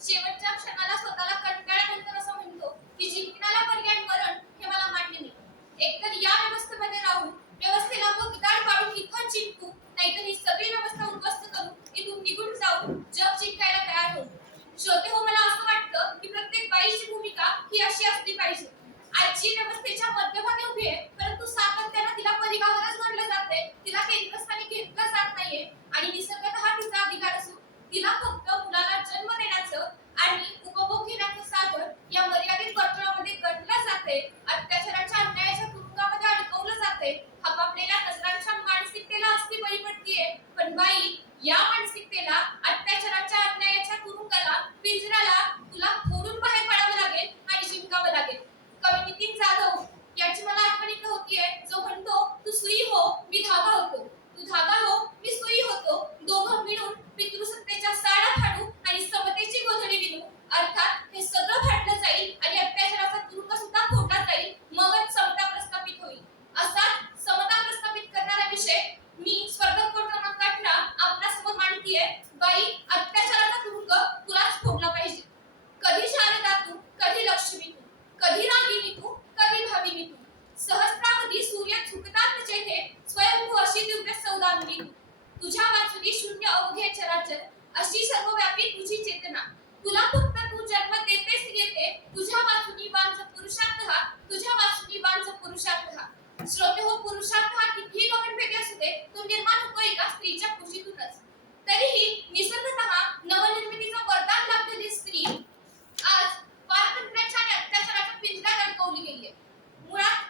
शेवटच्या क्षणाला स्वतःला कंटाळल्यानंतर असं म्हणतो की जिंकण्याला पर्याय मरण हे मला मान्य नाही. एकतर या व्यवस्थेमध्ये राहून व्यवस्थेला भगदाड पाडून इथं जिंकू, नाहीतर ही सगळी व्यवस्था उद्ध्वस्त करून इथून निघून जाऊन जग जिंकायला तयार होऊ. श्रोते हो, मला असं वाटतं की प्रत्येक बाईची भूमिका ही अशी असली पाहिजे. आजची व्यवस्थेच्या मध्यभागी उभी आहे, परंतु सातत्यानं तिला परिघावरच गणलं जाते, तिला केंद्रस्थानी घेतलं जात नाहीये आणि निसर्गतः तिचा अधिकार असून तिला फक्त मुलाला जन्म देण्याचं आणि उपभोग घेण्याचं साधन या मर्यादित वर्तुळामध्ये गणलं जाते, अत्याचाराच्या अन्यायाच्या तुरुंगामध्ये अडकवलं जाते, हपापलेल्या नजरांच्या मानसिकतेला असती बळी पडतीये. पण बाई, या मानसिकतेला, अत्याचाराच्या अन्यायाच्या तुरुंगाला, पिंजऱ्याला तुला फोडून बाहेर पडावं लागेल आणि जिंकावं लागेल. कवी नितीन जाधव याची मला आठवण इथं होतीये, जो म्हणतो, तू सुई हो मी धागा होतो, तू धागा हो मी सुई होतो, दोघं मिळून पितृसत्तेच्या साडा फाडू आणि समतेची गोधडी विणू. अर्थात हे सगळं फाडलं जाईल आणि अत्याचाराचा तुरुंग सुद्धा फोडला जाईल, मगच समता प्रस्थापित होईल. असाच समता प्रस्थापित करणारा विषय मी स्पर्धक कोड क्रमांक 18 आपल्यासमोर मांडतीये. बाई, अत्याचाराचा तुरुंग तुलाच फोडला पाहिजे. कधी शारदा तू, कधी लक्ष्मी तू, कधी रागिनी तू, कधी भाविनी तू, सहस्रावधी सूर्य झुकतात जेथे स्वयंभू अशी दिव्य सौदामिनी तू. तुझ्या वाचुनी शून्य अवघे चराचर, अशी सर्वव्यापी तुझी चेतना. तुला फक्त तू जन्म देतेस येते, तुझ्या वाचुनी वांझ पुरुषार्थ हा, तुझ्या वाचुनी वांझ पुरुषार्थ हा. श्रोते हो, पुरुषार्थ हा कितीही गगनभेदी असू दे, तो निर्माण होतो एका स्त्रीच्या कुशीतूनच. तरीही निसर्गतः नवनिर्मितीचं वरदान लाभलेली स्त्री आज पारतंत्र्याच्या आणि अत्याचाराच्या पिंजऱ्यात अडकवली गेली आहे. मुळात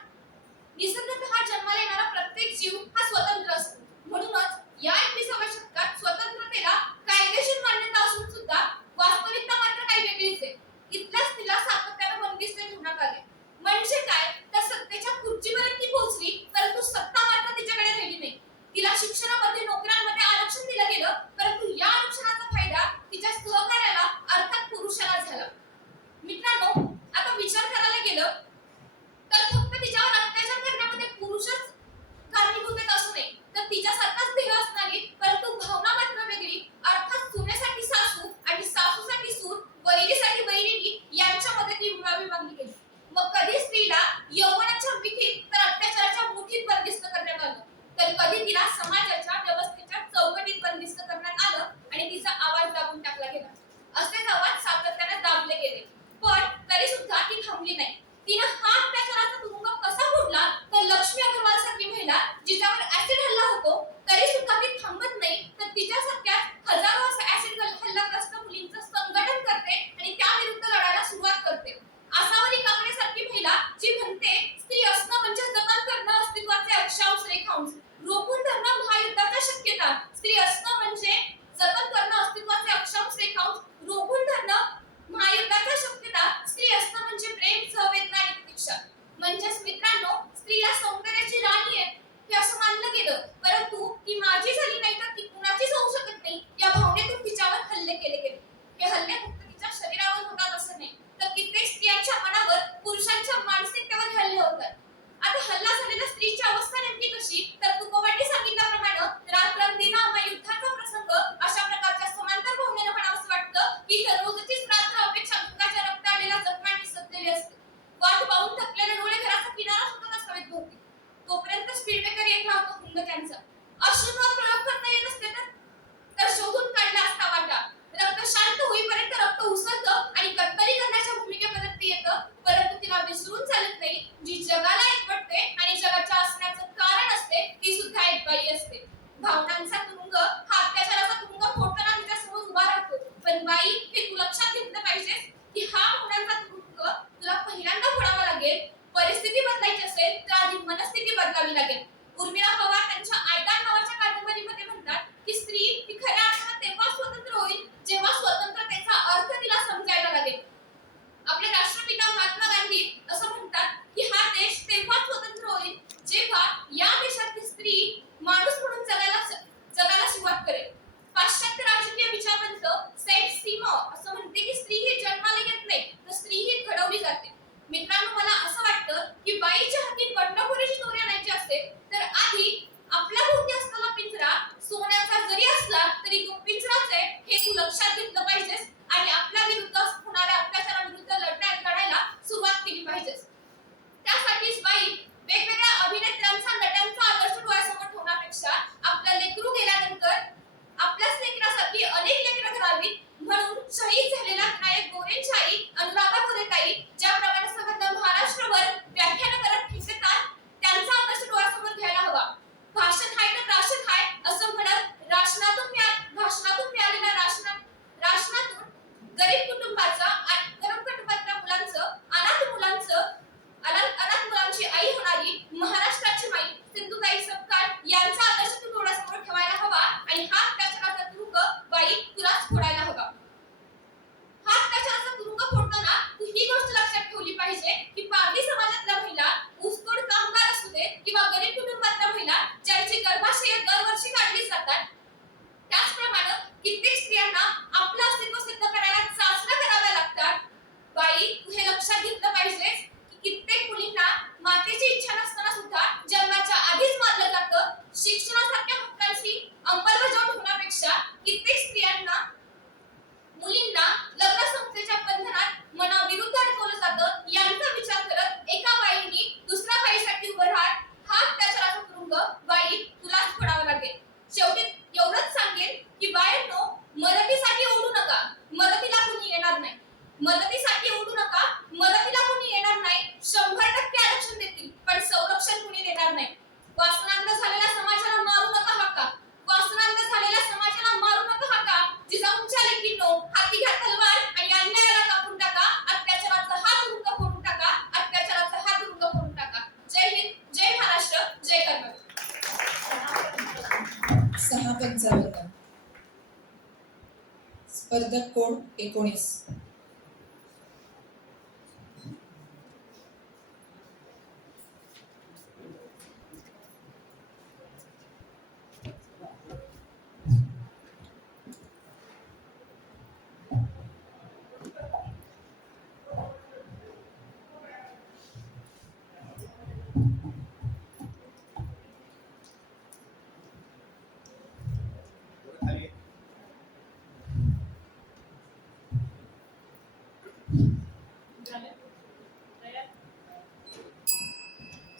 निसर्गतः जन्माला येणारा प्रत्येक जीव हा स्वतंत्र असतो. म्हणूनच या 21व्या शतकात स्वतंत्रतेला कायदेशीर मान्यता असून सुद्धा वास्तविकता मात्र काही वेगळीच आहे. इथल्याच तिला सातत्यानं बंदिस्त ठेवण्यात आले. म्हणजे काय, तर सत्तेच्या खुर्चीपर्यंत ती पोहोचली, परंतु सत्ता मात्र तिच्याकडे राहिली नाही. तिला शिक्षणामध्ये, नोकऱ्यांमध्ये आरक्षण दिलं गेलं, परंतु या आरक्षणाचा फायदा तिच्या सहकार्याला अर्थात पुरुषाला झाला. मित्रांनो, आता विचार करायला गेलं तर फक्त तिच्यावर अत्याचार करण्यामध्ये पुरुषच कारणीभूत आहेत असं नाही, तर तिच्यासारखाच ध्येय असणारी परंतु भावना मात्र वेगळी, अर्थात सुनेसाठी सासू आणि सासूसाठी सून, वैरीसाठी वैरिणी यांच्यामध्ये ती विभागली गेली. मग कधी स्त्रीला यौवनाच्या मिठीत तर अत्याचाराच्या मुठीत बंदिस्त करण्यात आलं, तर कधी तिला समाजाच्या व्यवस्थेच्या चौकटीत बंदिस्त करण्यात आलं आणि तिचा आवाज दाबून टाकला गेला. असेच आवाज सातत्याने दाबले गेले, पण तरी सुद्धा ती थांबली नाही. तिने हा अत्याचाराचा तुरुंग कसा फोडला, तर लक्ष्मी अग्रवाल सारखी महिला जिच्यावर ऍसिड हल्ला होतो तरी सुद्धा ती थांबत नाही, तर तिच्यासारख्या हजारो ऍसिड हल्लाग्रस्त मुलींचं संघटन करते आणि त्याविरुद्ध लढायला सुरुवात करते. आसावरी काकडे सारखी महिला जी म्हणते, स्त्री असणं म्हणजे जतन करणं अस्तित्वाचे अक्षांश रेखांश, रोखून धरणं महायुद्धाच्या शक्यता. स्त्री असणं म्हणजे जतन करणं अस्तित्वाचे अक्षांश रेखांश, रोखून धरणं महायुद्धाच्या शक्यता. स्त्री असणं म्हणजे प्रेम, संवेदना आणि प्रतीक्षा. म्हणजेच मित्रांनो, स्त्री या सौंदर्याची राणी आहे हे असं मानलं गेलं, परंतु ती माझी झाली नाही तर ती कुणाचीच होऊ शकत नाही या भावनेतून तिच्यावर हल्ले केले गेले. हे हल्ले फक्त तिच्या शरीरावर होतात असं नाही, तर कित्येक स्त्रियांच्या मनावर, पुरुषांच्या मानसिकतेवर हल्ले होतात. आता हल्ला झालेल्या स्त्रीची अवस्था नेमकी कशी, तर तुकोबांनी सांगितल्याप्रमाणे रात्रंदिना युद्धाचा प्रसंग अशा प्रकारच्या समांतर भावनेनं म्हणावंसं वाटतं की रोजचीच रात्र अपेक्षा दुःखाच्या रक्ताळलेल्या जखमांनी सजलेली असते. वाट पाहून थकलेले डोळे घराचा किनारा सुद्धा नसावेत भोवती, तोपर्यंत स्पीड ब्रेकर येत राहतो हुंदक्यांचा. अश्रूंवर प्रयोग करता येत असते तर शोधून काढला असता वाटा. रक्त शांत होईपर्यंत रक्त उसळतं आणि कत्तली करण्याच्या भूमिकेपर्यंत येतं, परंतु तिला विसरून चालत नाही. जी जगाला एकवटते आणि जगाच्या असण्याचं कारण असते, ती सुद्धा एक बाई असते. भावनांचा तुरुंग हा अत्याचाराचा तुरुंग फोडताना तिच्या समोर उभा राहतो, पण बाई हे मदतीसाठी ओढू नका, मदतीला कोणी येणार नाही, 100% आरक्षण देतील पण संरक्षण कोणी देणार नाही. वासनांत झालेल्या समाजाला मारू नका हाका, वासनांत झालेल्या समाजाला मारू नका हाका. जिजाऊंच्या लेकींनो, हाती घ्या तलवार आणि अन्यायाला कापून टाका, अत्याचाराचा हात रुंद करून टाका, अत्याचाराचा हात रुंद करून टाका. जय हिंद, जय महाराष्ट्र, जय कर्नाटक. 6:55. स्पर्धक code 19.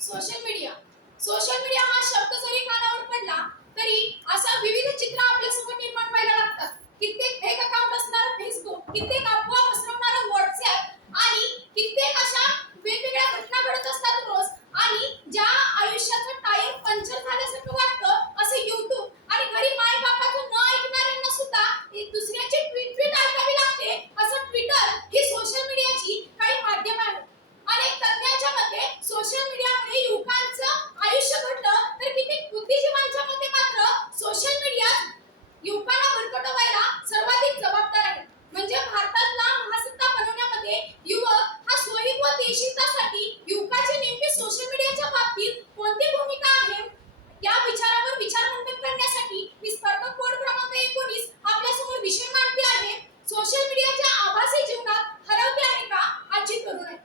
Social media. Social media हा शब्द जरी कानावर पडला तरी असा विविध चित्र आपल्यासमोर निर्माण व्हायला लागतात. कित्येक फेक अकाउंट असणारं फेसबुक, कित्येक अफवा पसरवणारं व्हॉट्सअप आणि कित्येक अशा वेगवेगळ्या घटना घडत असतात रोज. आणि ज्या आयुष्याचं टायर पंक्चर झाल्यासारखं वाटतं असं YouTube आणि घरी माय बापाचं न ऐकणाऱ्यांना सुद्धा एक दुसऱ्याची ट्वीट ऐकावी लागते असं ट्विटर ही सोशल मीडियाची काही माध्यम आहेत. अनेक तज्ञांच्या मते सोशल मीडियामुळे युवकांचं आयुष्य घडलं तर कित्येक बुद्धिजीवांच्या मते मात्र सोशल मीडिया युवकांना भरकटवायला सर्वाधिक जबाबदार आहे. म्हणजे भारतातला महासत्ता बनवण्यामध्ये युवक हा स्वैरिक व देशीलतासाठी युवकाची नेमकी सोशल मीडियाच्या बाबतीत कोणती भूमिका आहे या विचारावर विचार मंथन करण्यासाठी मी स्पर्धक कोड क्रमांक 19 आपल्यासमोर विषय मांडते आहे. सोशल मीडियाच्या आभासी जीवनात हरवते आहे का आजची तरुण आहे.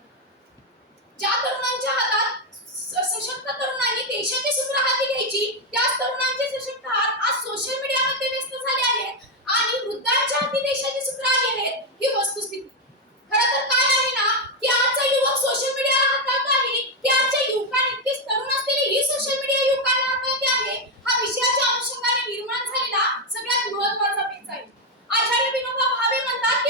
ज्या तरुणांच्या हातात सशक्त तरुणांनी देशाची सूत्र हाती घ्यायची त्याच तरुणांचे सशक्त हात आज सोशल मीडियामध्ये व्यस्त झाले आहेत आणि वृद्धांच्या हाती देशाची सूत्र आली आहेत ही वस्तुस्थिती. खरं तर काय आहे ना की आजचा युवक सोशल मीडियाला हाताळत आहे की आजच्या युवकांइतकीच तरुण असलेली ही सोशल मीडिया युवकांना हाताळते आहे हा विषयाच्या अनुषंगाने निर्माण झालेला सगळ्यात महत्त्वाचा पेच आहे. आचार्य विनोबा भावे म्हणतात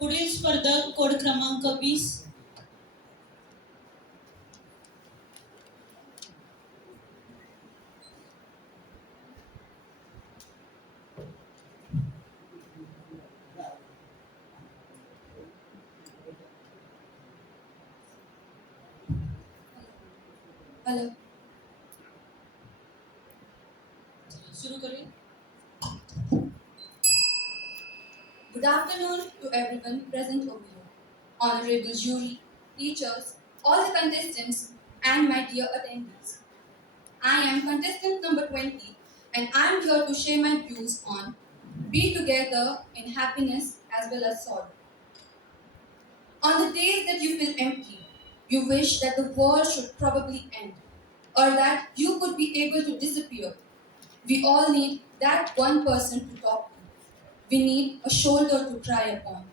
पुढील स्पर्धक कोड क्रमांक 20. हेलो. सुरू करें. Good afternoon to everyone present over here. Honorable jury, teachers, all the contestants, and my dear attendees. I am contestant number 20 and I am here to share my views on be together in happiness as well as sorrow. On the days that you feel empty, you wish that the world should probably end or that you could be able to disappear. We all need that one person to talk to. We need a shoulder to cry upon,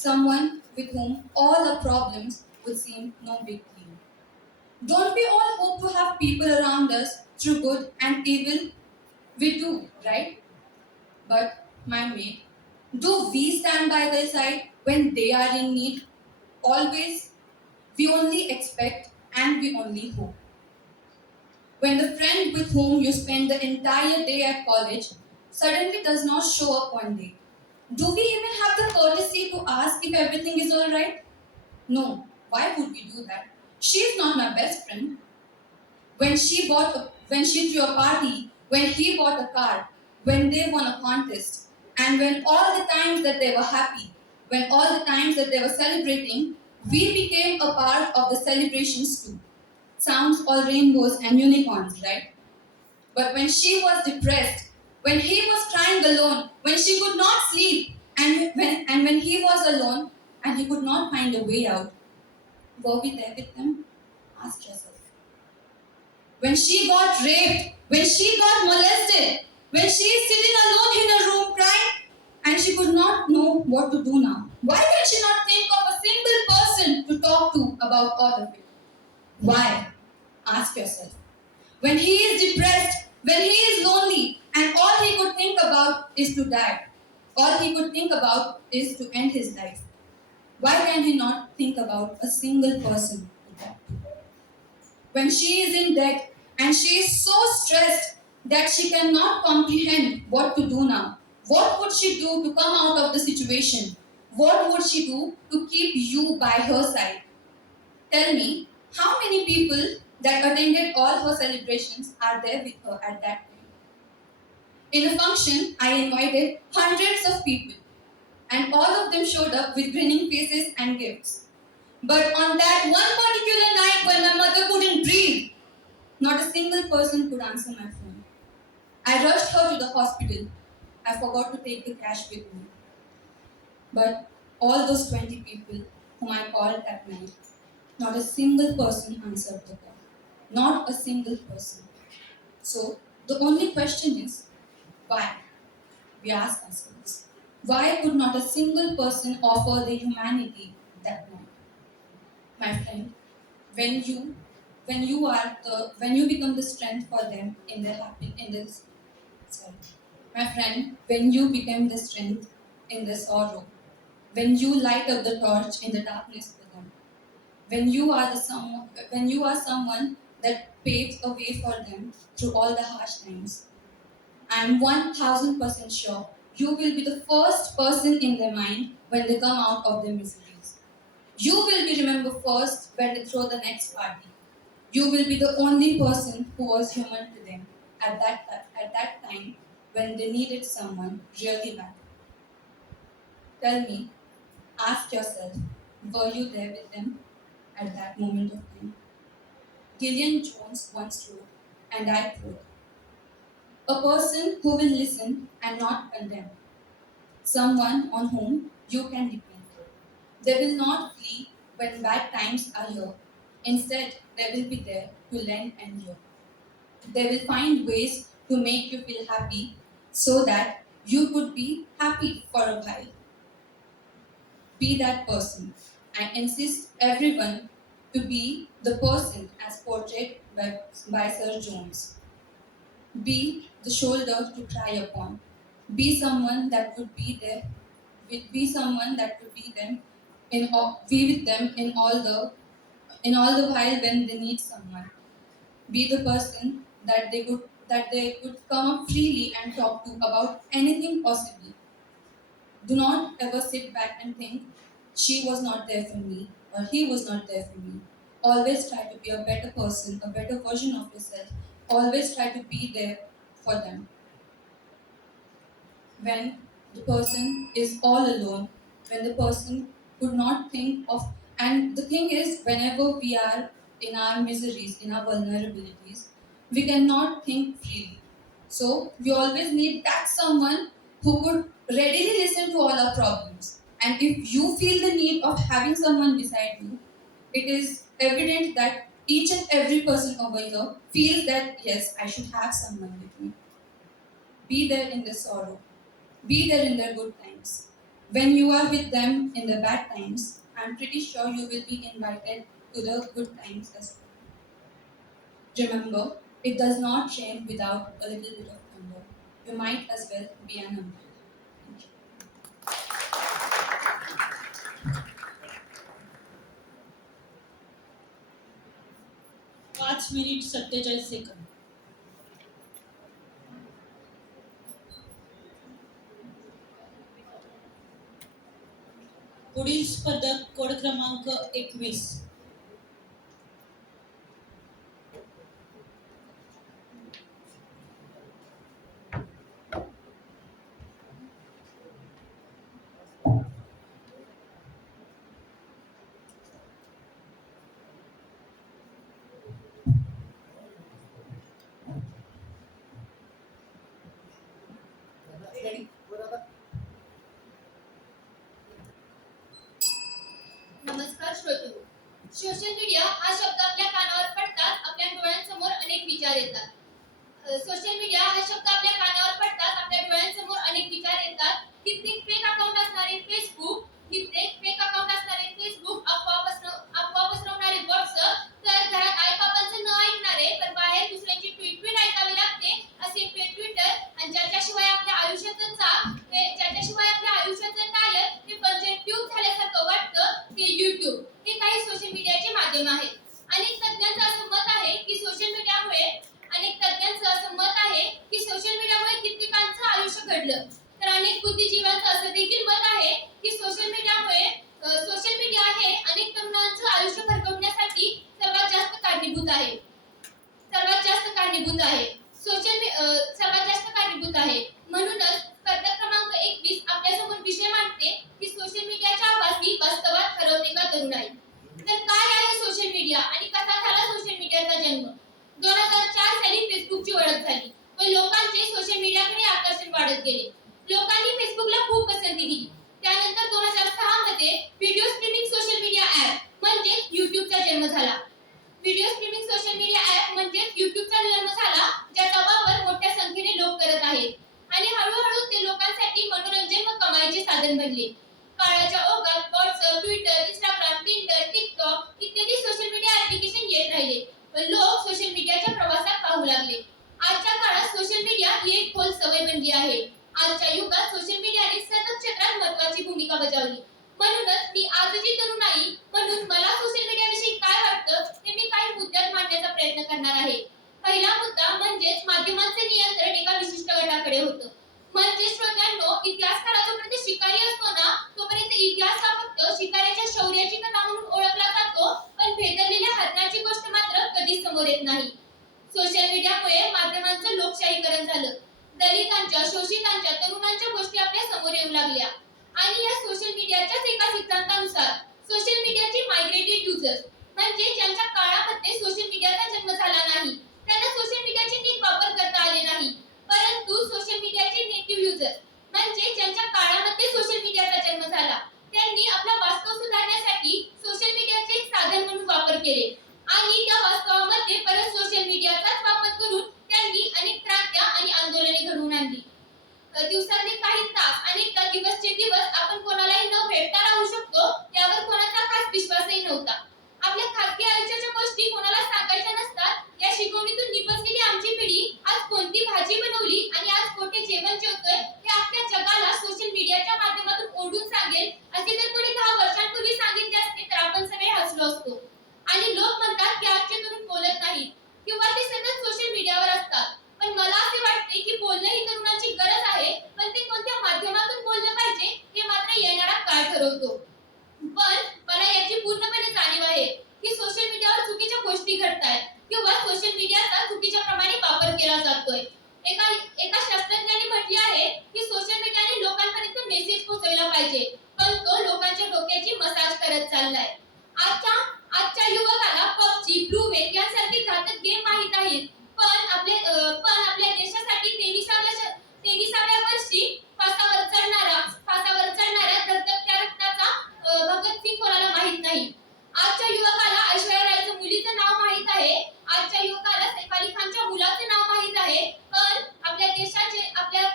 someone with whom all our problems would seem no big deal. Don't we all hope to have people around us through good and evil? We do, right? But, my mate, do we stand by their side when they are in need? Always. We only expect and we only hope. When the friend with whom you spend the entire day at college suddenly does not show up one day, do we even have the courtesy to ask if everything is alright? No. Why would we do that? She is not my best friend. When she threw a party, when he bought a car, when they won a contest, and when all the times that they were happy, when all the times that they were celebrating, we became a part of the celebrations too. Sounds all rainbows and unicorns, right? But when she was depressed, when he was crying alone, when she could not sleep, and when he was alone and he could not find a way out, were we there with them? Ask yourself. When she got raped, when she got molested, when she is sitting alone in a room crying and she could not know what to do now, why can she not think of a single person to talk to about all of it? Why? Ask yourself. When he is depressed, when he is lonely, and all he could think about is to die, all he could think about is to end his life, why can he not think about a single person to talk to? When she is in debt and she is so stressed that she cannot comprehend what to do now, what would she do to come out of the situation? What would she do to keep you by her side? Tell me, how many people that attended all her celebrations are there with her at that time? In a function, I invited hundreds of people, and all of them showed up with grinning faces and gifts. But on that one particular night when my mother couldn't breathe, not a single person could answer my phone. I rushed her to the hospital. I forgot to take the cash with me. But all those 20 people whom I called that night, not a single person answered the call. Not a single person. So the only question is, why? We ask ourselves. Why could not a single person offer the humanity that night? My friend, when you when you become the strength for them in their happy in this sorry. My friend, when you become the strength in the sorrow, when you light up the torch in the darkness for them, when you are someone that paves a way for them through all the harsh times, I am 1000% sure you will be the first person in their mind when they come out of their miseries. You will be remembered first when they throw the next party. You will be the only person who was human to them at that time when they needed someone really bad. Tell me, ask yourself, were you there with them at that moment of time? Gillian Jones once wrote, and I quote, a person who will listen and not condemn, someone on whom you can depend. They will not flee when bad times are here. Instead, they will be there to lend and hear. They will find ways to make you feel happy so that you could be happy for a while. Be that person. I insist everyone to be the person as portrayed by Sir Jones. Be the shoulder to cry upon. Be someone that would be there be someone that would be them be with them in all the while when they need someone. Be the person that they could come up freely and talk to about anything possible. Do not ever sit back and think she was not there for me or he was not there for me. Always try to be a better person, a better version of yourself. Always try to be there for them. When the person is all alone, when the person could not think of, and the thing is, whenever we are in our miseries, in our vulnerabilities, we cannot think freely. So we always need that someone who could readily listen to all our problems. And if you feel the need of having someone beside you, it is evident that each and every person over here feels that yes, I should have someone with me. Be there in the sorrow, be there in their good times. When you are with them in the bad times, I'm pretty sure you will be invited to the good times as well. Remember, it does not rain without a little bit of thunder. You might as well be an umbrella. Thank you. 5 minute 47 second. पुढील स्पर्धक code क्रमांक 21. नमस्कार श्रोते. Social media हा शब्द आपल्या कानावर पडताच आपल्या डोळ्यांसमोर अनेक विचार येतात. सोशल मीडिया हा शब्द आपल्या कानावर पडताच आपल्या डोळ्यांसमोर अनेक विचार येतात. कित्येक फेक अकाउंट असणारे फेसबुक, अफवा पसरवणारे व्हॉट्सअप, तर घरात आईबापांचं न ऐकणारे पण बाहेर दुसऱ्यांची ट्विट ऐकावी लागते असे ट्विटर, आणि ज्याच्याशिवाय आपल्या आयुष्याचं टायर हे बंजर ट्यूब झाल्यासारखं वाटतं ते YouTube, हे काही सोशल मीडियाचे माध्यम आहेत. अनेक तज्ञांचं असं मत आहे की सोशल मीडियामुळे कित्येकांचं आयुष्य घडलं. तर अनेक बुद्धिजीवांचं असं देखील मत आहे की सोशल मीडिया हे अनेक तरुणांचं आयुष्य भरकटण्यासाठी सर्वात जास्त कारणीभूत आहे. म्हणूनच स्पर्धक क्रमांक 21 आपल्यासमोर विषय मांडते की सोशल मीडियाच्या आभासी वास्तवात हरवते का तरुणाई. तर काय आहे सोशल मीडिया आणि कसा झाला सोशल मीडियाचा जन्म. 2004 साली फेसबुकची ओळख झाली व लोकांचे सोशल मीडियाकडे आकर्षण वाढत गेले. लोकांनी फेसबुकला खूप पसंती दिली. त्यानंतर 2006 मध्ये video streaming social media app म्हणजे YouTubeचा जन्म झाला. ज्याचा वापर मोठ्या संख्येने लोक करत आहेत आणि हळूहळू ते लोकांसाठी मनोरंजन व कमाईचे साधन बनले. काळाच्या ओघात WhatsApp, Twitter, Instagram, Tinder, TikTok इत्यादी सोशल मीडिया ऍप्लिकेशन येत राहिले व लोक सोशल मीडियाच्या प्रवासात पाहू लागले. आजच्या काळात सोशल मीडिया ही एक खोल सवय बनली आहे. आजच्या युगात सोशल मीडियाने सर्व क्षेत्रात महत्त्वाची भूमिका बजावली. म्हणूनच मी आजची तरुणाई म्हणून मला सोशल मीडियाविषयी काय वाटतं हे मी काही मुद्द्यात मांडण्याचा प्रयत्न करणार आहे. पहिला मुद्दा म्हणजेच माध्यमांचे नियंत्रण एका विशिष्ट गटाकडे होतं. म्हणजे श्रोत्यांनो, इतिहासकारा जोपर्यंत शिकारी असतो ना तोपर्यंत इतिहास हा फक्त शिकाऱ्याच्या शौर्याची कथा म्हणून ओळखला जातो, पण भेदरलेल्या हरणाची गोष्ट मात्र कधीच समोर येत नाही. सोशल मीडियामुळे माध्यमांचं लोकशाहीकरण झालं. दलितांच्या, शोषितांच्या, तरुणांच्या गोष्टी आपल्या समोर येऊ लागल्या. आणि या सोशल मीडियाच्याच एका सिद्धांतानुसार सोशल मीडियाचे मायग्रेटेड युजर्स म्हणजे ज्यांच्या काळामध्ये सोशल मीडियाचा जन्म झाला नाही, त्यांना सोशल मीडियाचे नीट वापर करता आले नाही, परंतु सोशल मीडियाचे नेटिव्ह युजर्स म्हणजे ज्यांच्या काळामध्ये सोशल मीडियाचा जन्म झाला असे जर कोणी 10 वर्षांपूर्वी सांगितले असते तर आपण सगळे हसलो असतो. आणि लोक म्हणतात की आजचे तरुण बोलत नाहीत किंवा ते सतत सोशल मीडियावर असतात. पण मला असे वाटते की बोलणं ही तरुणाची गरज आहे, पण ते कोणत्या माध्यमातून बोललं पाहिजे हे मात्र येणारा काळ ठरवतो. पण मला याची पूर्णपणे जाणीव आहे की सोशल मीडियावर चुकीच्या गोष्टी घडतायत किंवा सोशल मीडियाचा चुकीच्या प्रमाणे वापर केला जातोय. एका शास्त्रज्ञाने म्हटले आहे की सोशल मीडियाने लोकांपर्यंत मेसेज पोहोचवला पाहिजे, पण तो लोकांच्या डोक्याची मसाज करत चाललाय. आजच्या युवकाला पबजी, ब्लू व्हेल यांसारखे घातक गेम माहित आहेत, पण आपल्या देशासाठी 23व्या वर्षी फासावर चढणाऱ्या धगधगत्या रक्ताचा भगतसिंग कोणाला माहित नाही. आजच्या युवकाला ऐश्वर्या रायच्या मुलीचं नाव माहित आहे, आजच्या युवकाला सैफ अली खानच्या मुलाचं नाव माहित आहे, पण आपल्या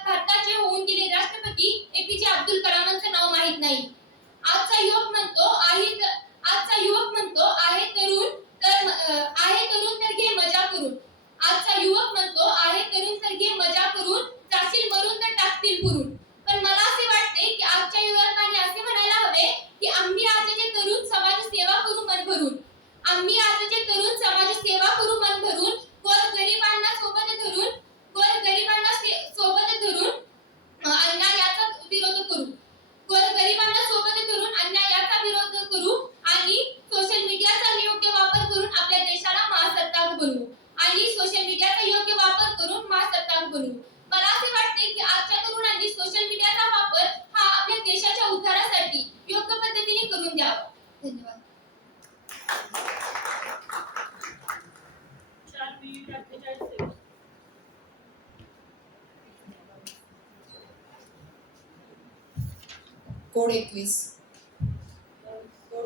भारताचे होऊन गेले राष्ट्रपती एपीजे अब्दुल कलामांचं नाव माहित नाही. आजचा युवक म्हणतो आहे तरुण तर घे मजा करून. आजचा युवक म्हणतो आहे तरुण तर घे मजा करून, जाशील मरून तर टाकतील पुरून. पण मला असे वाटते की आजच्या युवकांनी असे म्हणायला हवे की आम्ही आजचे तरुण समाज सेवा करू मन भरून. गोरगरिबांना सोबत धरून अन्यायाचा विरोध करू आणि सोशल मीडियाचा योग्य वापर करून आपल्या देशाला महासत्ताक बनवू. मला असे वाटते की आजच्या तरुणांनी सोशल मीडियाचा वापर हा आपल्या देशाच्या उद्धारासाठी योग्य पद्धतीने करून द्यावा. धन्यवाद. 4 मिनिट 48 सेकंद. कोड 21. कोड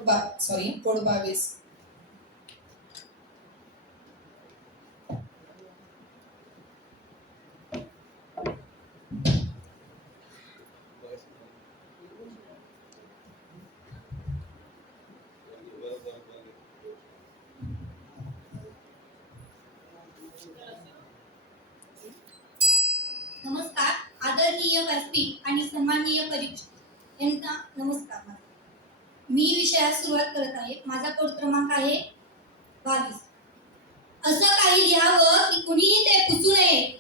22. नमस्कार. आदरणीय व्यासपीठ आणि सन्माननीय परीक्षक यांना नमस्कार. मी विषयास सुरुवात करत आहे. माझा कोड क्रमांक आहे 22. असं काही लिहावं की कुणीही ते पुसू नये.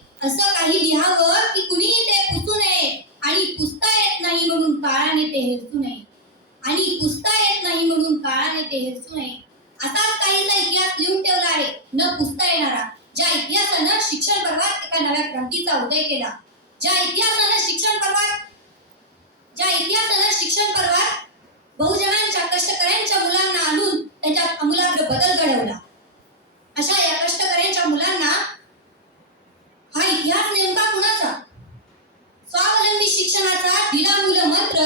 आणि पुसता येत नाही म्हणून काळाने ते हेरसू नये. असाच काहीसा इतिहास लिहून ठेवला आहे न पुसता येणारा, ज्या इतिहासानं शिक्षण पर्वात एका नव्या क्रांतीचा उदय केला. ज्या इतिहासानं शिक्षण पर्वात बहुजनांच्या कष्टकऱ्यांच्या मुलांना आणून त्यांच्यात आमूलाग्र बदल घडवला. अशा या कष्टकऱ्यांच्या मुलांना हा इतिहास नेमका कुणाचा? स्वावलंबी शिक्षणाचा ढिला मूलमंत्र,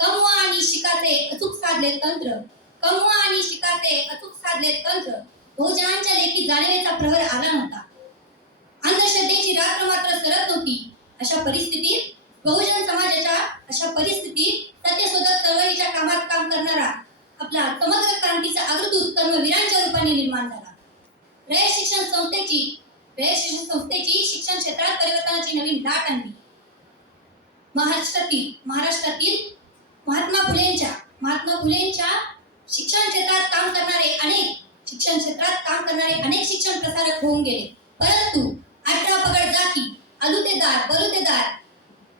कमवा आणि शिकाचे अचूक साधले तंत्र. बहुजनांच्या लेखी जाणीवेचा प्रहर आला नव्हता. अंधश्रद्धेची रात्र मात्र सरत नव्हती. अशा परिस्थितीत सत्यशोधक चळवळीच्या कामात काम करणारा आपला समग्र क्रांतीचा अग्रदूत कर्मवीरांच्या रूपाने निर्माण झाला. रयत शिक्षण संस्थेची शिक्षण क्षेत्रात परिवर्तनाची नवीन लाट आणली. महाराष्ट्रातील महात्मा फुलेंच्या शिक्षण क्षेत्रात काम करणारे अनेक शिक्षण प्रसारक होऊन गेले. परंतु 18 पगड जाती, अलुतेदार बलुतेदार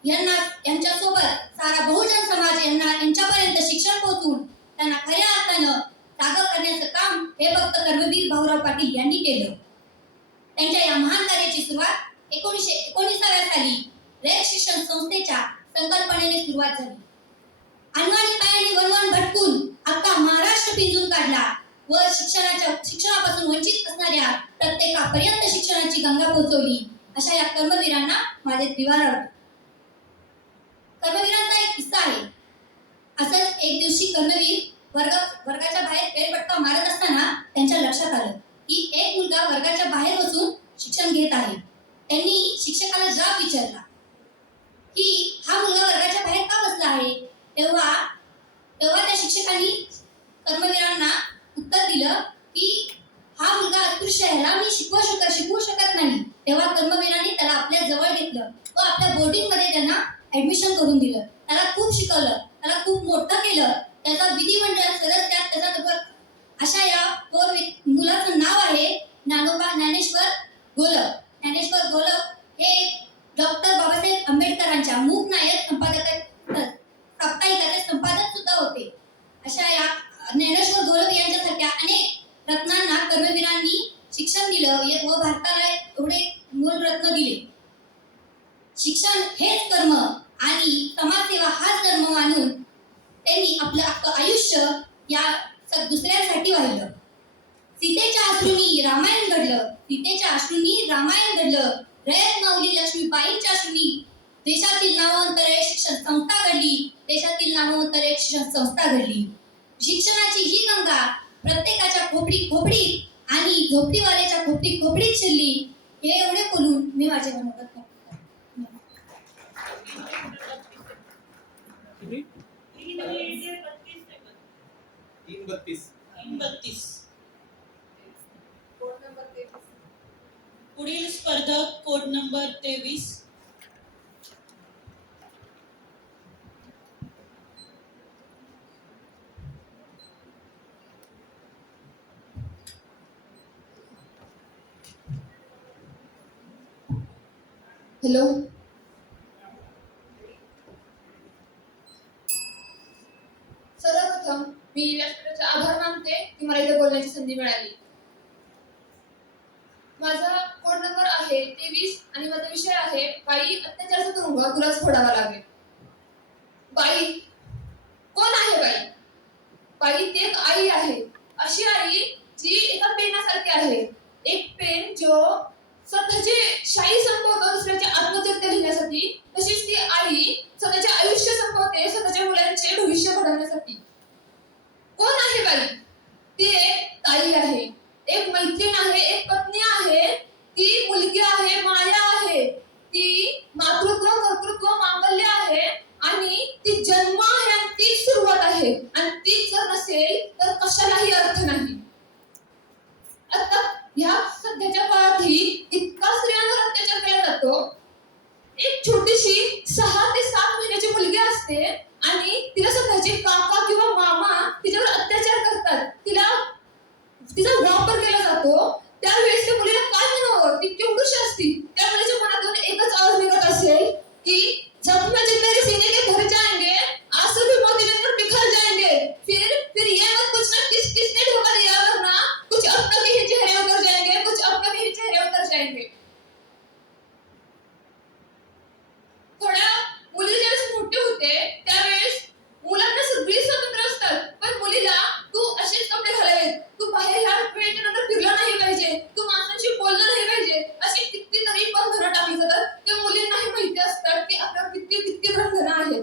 यांच्यासोबत सारा बहुजन समाज यांच्यापर्यंत शिक्षण पोहोचून त्यांना खऱ्या अर्थानं जागं करण्याचं काम हे फक्त कर्मवीर भाऊराव पाटील यांनी केलं. त्यांच्या या महान कार्याची सुरुवात 1919व्या साली रयत शिक्षण संस्थेच्या संकल्पनेने सुरुवात झाली. अनवाणी पायाने वनवन भटकून अख्खा महाराष्ट्र पिंजून काढला व शिक्षणापासून वंचित असणाऱ्या प्रत्येकापर्यंत शिक्षणाची गंगा पोहोचवली. अशा या कर्मवीरांना माझे त्रिवार आवडते. कर्मवीरांचा एक किस्सा आहे. असंच एक दिवशी कर्मवीर वर्गाच्या बाहेर फेरफटका मारत असताना त्यांच्या लक्षात आलं की एक मुलगा वर्गाच्या बाहेर बसून शिक्षण घेत आहे. त्यांनी शिक्षकाला जाब विचारला की हा मुलगा वर्गाच्या बाहेर का बसला आहे. तेव्हा त्या शिक्षकांनी कर्मवीरांना उत्तर दिलं की हा मुलगा अस्पृश्य आहे, ह्याला मी शिकवू शकत नाही. तेव्हा कर्मवीरांनी त्याला आपल्या जवळ घेतलं व आपल्या बोर्डिंग मध्ये त्यांना ऍडमिशन करून दिलं, त्याला खूप शिकवलं, त्याला खूप मोठं केलं, त्याचा विधिमंडळात सदस्यात त्याचा नंबर. अशा या मुलाचं नाव आहे ज्ञानोबा ज्ञानेश्वर घोलप. ज्ञानेश्वर घोलप हे डॉक्टर बाबासाहेब आंबेडकरांच्या मूक नायक साप्ताहिकाचे संपादक सुद्धा होते. अशा या ज्ञानेश्वर घोलप यांच्यासारख्या अनेक रत्नांना कर्मवीरांनी शिक्षण दिलं व भारताला एवढे मूलरत्न दिले. शिक्षण हेच कर्म आणि समाजसेवा हाच धर्म मानून त्यांनी आपलं आयुष्य या दुसऱ्यांसाठी वाहिलं. सीतेच्या अश्रूंनी रामायण घडलं, सीतेच्या अश्रूंनी रामायण घडलं. रयत माऊली लक्ष्मीबाईंच्या अश्रूंनी देशातील नामवंतरे शिक्षण संस्था घडली, देशातील नामवंतरे शिक्षण संस्था घडली. शिक्षणाची ही गंगा प्रत्येकाच्या खोपडी खोपडीत आणि झोपडीवाल्याच्या खोपडी खोपडीत शिरली. हे एवढे बोलून मी माझे मनोगत तीन बत्तीस. पुढील स्पर्धक कोड नंबर 23. हॅलो. सर्वप्रथम मी व्यासपीठाचे आभार मानते की मला इथे बोलण्याची संधी मिळाली. माझा कोड नंबर आहे 23 आणि माझा विषय आहे बाई अत्याचाराचा तुरुंग तुलाच फोडावा लागेल. बाई कोण आहे? बाई बाई ती एक आई आहे, अशी आई जी एका पेनासारखी आहे. एक पेन जो स्वतःची शाई संपवतो दुसऱ्याच्या आत्मचरित्र लिहिण्यासाठी, तशीच ती आई स्वतःचे आयुष्य संपवते स्वतःच्या मुलांचे भविष्य घडवण्यासाठी. कोण आहे बाई? ती एक ताई आहे, एक मैत्रीण आहे, एक पत्नी आहे, ती मुलगी आहे, माया आहे, ती मातृत्व कर्तृत्व मांगल्य आहे आणि ती जन्म आहे आणि ती सुरुवात आहे. आणि ती जर नसेल तर कशालाही अर्थ नाही. आता ह्या सध्याच्या काळातही इतका स्त्रियांवर अत्याचार केला जातो. एक छोटीशी 6 ते 7 महिन्याची मुलगी असते आणि तिला स्वतःचे काका किंवा मामा तिच्यावर अत्याचार करतात, तिचा वापर केला जातो. त्यावेळेस त्या मुलीला काय म्हणावं? ती केवढीशी असती. त्या मुलीच्या मनातून एकच आवाज निघत असेल की जब मैं जिंदगी सीने के घर जाएंगे आंसू भी मोती में बिखर जाएंगे, फिर ये मत पूछना किसने धोखा दिया, वरना कुछ अपनों के ही चेहरे उतर जाएंगे, कुछ अपनों के ही चेहरे उतर जाएंगे. थोड्या मुली ज्यावेळेस मोठी होते त्यावेळेस मुलांना सगळी स्वातंत्र्य असतात, पण मुलीला तू असेच कपडे घालावेत, तू बाहेर ह्या वेळेच्या नंतर फिरलं नाही पाहिजे, तू माणसांशी बोललं नाही पाहिजे, अशी कितीतरी बंधनं टाकली जातात. त्या मुलींनाही माहिती असतात की आपल्यावर किती बंधनं आहेत.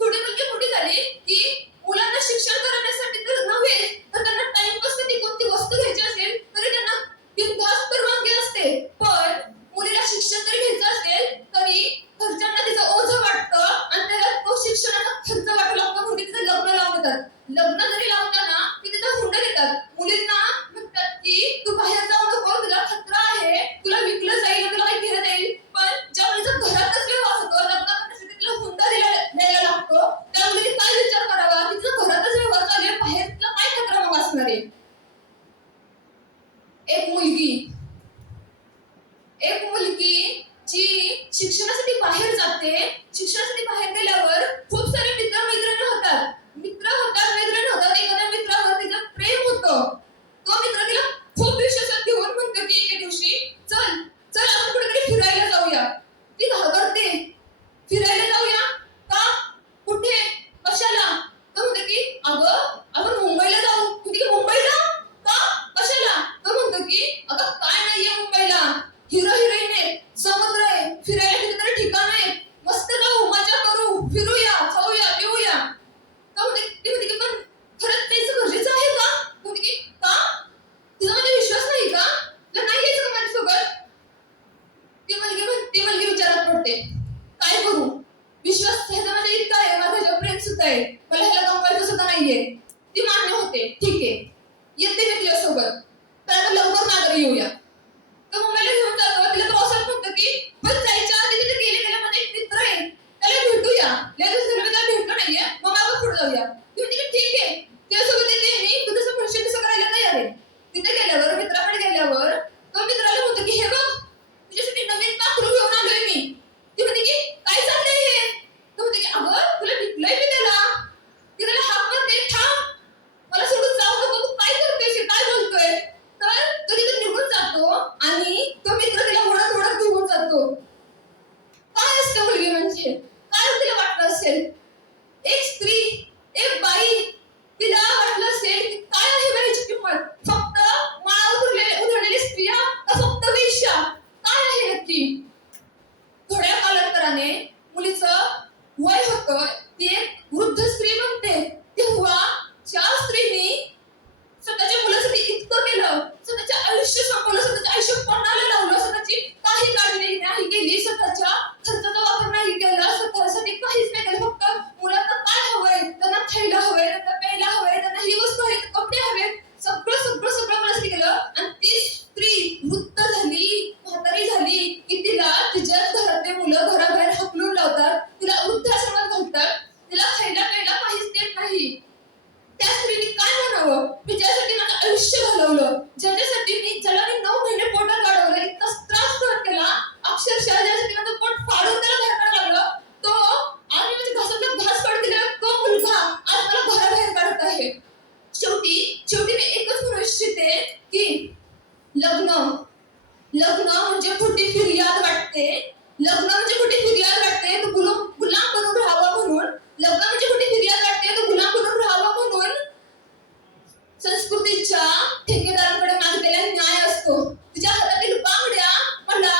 थोडी मुलगी मोठी झाली की मुलांना शिक्षण करण्यासाठी तर नव्हे तर त्यांना टाइमपाससाठी कोणती वस्तू घ्यायची असेल तरी त्यांना बिनधास्त परवानगी असते. पण मुलीला शिक्षण जरी घ्यायचं असेल तरी घरच्यांना तिचं ओझं वाटतं आणि त्याला तो शिक्षणाचा खर्च वाटू लागतो म्हणून तिचं लग्न लावून देतात. लग्न जरी लावताना ती तिचा हुंडा देतात. मुलींना म्हणतात की तू बाहेर जाऊ नको, तुला खतरा आहे, तुला विकलं जाईल, तुला काही केलं जाईल. पण ज्या मुलीचा घरातच व्यवहार होतो, लग्न करण्यासाठी तिला हुंडा द्यायला लागतो, त्या मुलीने काय विचार करावा की तिचा घरातच व्यवहार चालू आहे, बाहेर तिला काय खतरा मग असणार आहे. एक मुलगी जी शिक्षणासाठी बाहेर जाते, शिक्षणासाठी बाहेर गेल्यावर खूप सारे मैत्रिणी होतात, एखाद्या मित्रावर तिचं प्रेम होतं. तो मित्र तिला खूप विश्वासात घेऊन म्हणतो की एके दिवशी चल आपण कुठेतरी फिरायला जाऊया. ती घाबरते, फिरायला जाऊया का? कुठे? कशाला? तो म्हणतो की अगं आपण मुंबईला जाऊ. की मुंबईला का? कशाला? तो म्हणतो की अगं काय नाहीये मुंबईला, हिरोईन आहे, समुद्र आहे, फिरायला कितीतरी ठिकाण आहे, मस्त जाऊ, मजा करू, फिरूया, खाऊया, पिऊया. तो म्हणते की पण खरंच त्याचं गरजेचं आहे का? म्हणते की का? तुझा माझा विश्वास नाही का? तुला नाही यायचं का माझ्यासोबत? ती मुलगी विचारात पडते, काय करू? विश्वास ह्याचा माझ्या इतका आहे, माझ्या प्रेम सुद्धा आहे, मला ह्याला गमवायचं सुद्धा नाहीये. ती मान्य होते, ठीक आहे येते मी तुझ्यासोबत, तर आता लवकर माघारी येऊया. तो मुंबईला घेऊन जातो. तिला तो असं म्हणतो की पण जायच्या आधी तिथे गेले माझा एक मित्र आहे, त्याला भेटू दिवस झाले मी त्याला भेटलो नाहीये, मग आपण पुढे जाऊया. ती म्हणते की ठीक आहे, त्यासोबत येते मी, तू जसं म्हणशील तसं करायला तयार आहे. तिथे गेल्यावर मित्राकडे गेल्यावर तो मित्राला म्हणतो की हे बघ तुझ्यासाठी नवीन पाखरू घेऊन आलोय मी. ती म्हणते की काय चाललंय हे? तो म्हणते की अगं तुला विकलंय मी त्याला. ती त्याला हाक मारते, थांब मला सोडून जाऊ नको, तू काय करतोयस हे, काय बोलतोय. तर तो तिथे निघून जातो आणि तो मित्र तिला ओढत ओढत घेऊन जातो. काय असतं मुलगी म्हणजे, काय तिला वाटलं असेल, एक स्त्री, एक बाई, तिला वाटलं असेल की काय आहे बाईची किंमत, फक्त माळावर उधळलेली स्त्रिया का फक्त वेश्या, काय आहे नक्की. थोड्या कालांतराने मुलीचं वय होतं, ती एक वृद्ध स्त्री बनते. तेव्हा ज्या स्त्रीने स्वतःच्या मुलासाठी इतकं केलं, स्वतःचे आयुष्य संपवलं, स्वतःचे आयुष्य पणाला लावलं, स्वतःची काही काळजी नाही केली, स्वतःच्या खर्चाचा वापर नाही केला, स्वतःसाठी काहीच नाही केलं, फक्त मुलांना काय हवंय, त्यांना खायला हवंय, त्यांना प्यायला हवंय, त्यांना ही वस्तू हवी, कपडे हवे, सगळं सगळं सगळं मुलासाठी केलं. आणि ती स्त्री वृद्ध झाली, म्हातारी झाली की तिला तिच्याच घरातले मुलं घराबाहेर हकलून लावतात, तिला वृद्धाश्रमात घालतात, तिला खायला प्यायला काहीच देत नाही. त्या स्त्रीने काय म्हणावं, मी ज्यासाठी माझं आयुष्य घालवलं, ज्याच्यासाठी ज्याला मी 9 महिने पोटात वाढवलं, इतका त्रास सहन केला, अक्षरशः ज्यासाठी माझं पोट फाडून त्याला धरणार लागलं, तो आज मी माझ्या घासातला घास काढून दिला, तो मुलगा आज मला घराबाहेर काढत आहे. शेवटी मी एकच म्हणू इच्छिते की लग्न म्हणजे खोटी फिर्याद वाटते, लग्न म्हणजे खोटी फिर्याद वाटते, तू गुलाम बनून राहावं म्हणून, लग्न म्हणजे खोटी फिर्याद वाटते, तू गुलाम बनून राहावं म्हणून संस्कृतीच्या ठेकेदारांकडे मागलेला न्याय असतो. तुझ्या हातातील बांगड्या मला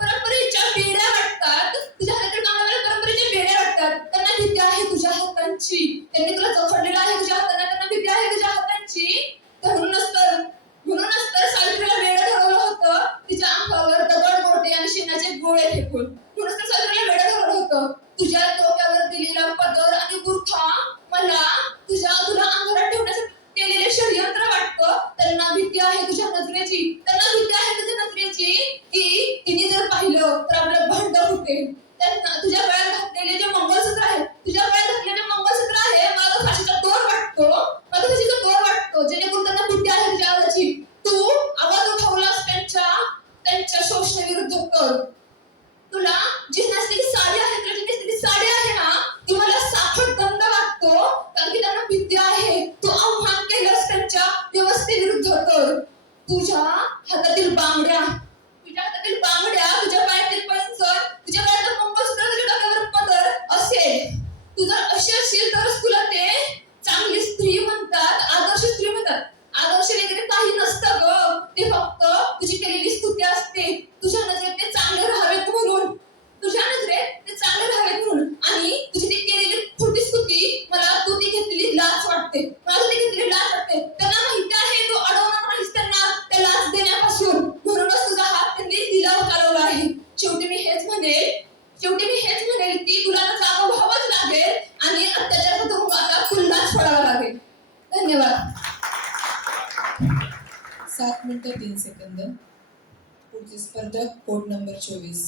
परंपरेच्या बेड्या वाटतात, तुझ्या हातातील बांगड्या परंपरेच्या बेड्या वाटतात. त्यांना भीती आहे तुझ्या हातांची, त्यांनी तुला जखडलेलं आहे तुझ्या हातांना, त्यांना भीती आहे तुझ्या हातांची. तर म्हणूनच तर सावित्रीला वेडं ठरवलं होतं, तिच्या अंगावर दगड गोटे आणि शेणाचे गोळे फेकून. म्हणूनच तर सावित्रीला वेडं ठरवलं होतं. तुझ्या डोक्यावर दिलेला पदर आणि बुरखा मला तुला अंधारात ठेवण्यासाठी केलेले षडयंत्र वाटतं. त्यांना भीती आहे तुझ्या नजरेची, त्यांना भीती आहे तुझ्या नजरेची की तिने जर पाहिलं तर आपलं भांडं फुटेल. त्यांना तुझ्या गळ्यात घातलेले जे मंगळसूत्र आहे, मला फाशीचा दोर वाटतो, जेणेकरून त्यांना भीती आहे तुझ्या आवाजाची. तू आवाज उठवलास त्यांच्या शोषणाविरुद्ध कर. तुला जी नेसलेली साडी आहे ना, ती मला साखर गंध वाटतो, कारण की त्यांना भीती आहे. तू आव्हान केलंस त्यांच्या व्यवस्थेविरुद्ध कर. तुझ्या हातातील बांगड्या, तुझ्या पायातील पैंजण, तुझ्या गळ्यातील मंगळसूत्र, तुझ्या डोक्यावर पदर असेल, तू जर अशी असेल तरच तुला ते चांगली स्त्री म्हणतात, आदर्श स्त्री म्हणतात. आदर्श वगैरे काही नसतं ग, ते फक्त तुझी केलेली स्तुती असते. तुझ्या नजरेत ते चांगले राहावेत म्हणून, आणि तुझी ती केलेली खोटी स्तुती मला तू ती घेतलेली लाच वाटते. त्यांना माहिती आहे तू अडवणार नाहीस त्यांना त्या लाच देण्यापासून, म्हणूनच तुझा हात त्यांनी दिला चालवला आहे. शेवटी मी हेच म्हणेल की तुला आता जागा व्हावंच लागेल आणि अत्याचार आता पुन्हाच पडावा लागेल. धन्यवाद. 7 मिनिटं 3 सेकंद. पुढचे स्पर्धक कोड नंबर 24.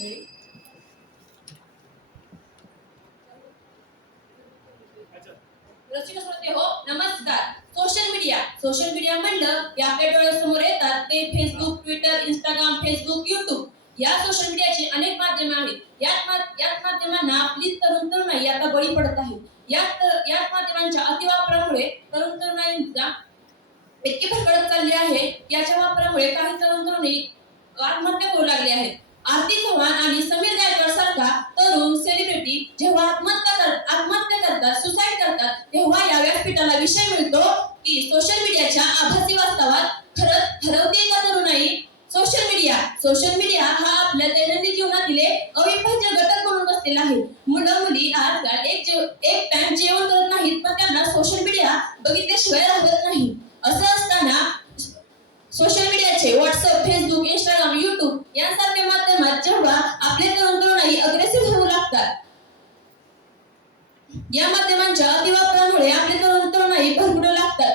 Ready? रसिक श्रोते हो, नमस्कार. सोशल मीडिया म्हणलं की आपल्या डोळ्यासमोर येतात ते फेसबुक, ट्विटर, इंस्टाग्राम, युट्यूब या सोशल मीडियाचे अनेक माध्यम आहेत. याच माध्यमांना आपली तरुणाई आता बळी पडत आहे. याच माध्यमांच्या अतिवापरामुळे तरुणाईंचा इतकी भरकटत चालली आहे. याच्या वापरामुळे काही तरुणी आत्महत्या करू लागले आहेत. आरती चव्हाण आणि समीर गायकवाड सारखा तरुण सेलिब्रिटी जेव्हा आत्महत्या करतात, सुसाईड करतात, तेव्हा या व्यासपीठाला विषय मिळतो की सोशल मीडियाच्या आभासी वास्तवात खरंच हरवते का तरुणाई. सोशल मीडिया हा आपल्या दैनंदिन जीवनातील अविभाज्य घटक म्हणून बसलेला आहे. मुलं मुली आजकाल एक टाइम जेवण करत नाहीत, पण त्यांना सोशल मीडिया बघितल्याशिवाय राहत नाही. असं असताना सोशल मीडियाचे व्हॉट्सअप, फेसबुक, इंस्टाग्राम, युट्यूब यांसारख्या माध्यमात जेव्हा आपले तरुणाई या माध्यमांच्या अतिवापरामुळे आपले तरुणाई भरकटू लागतात.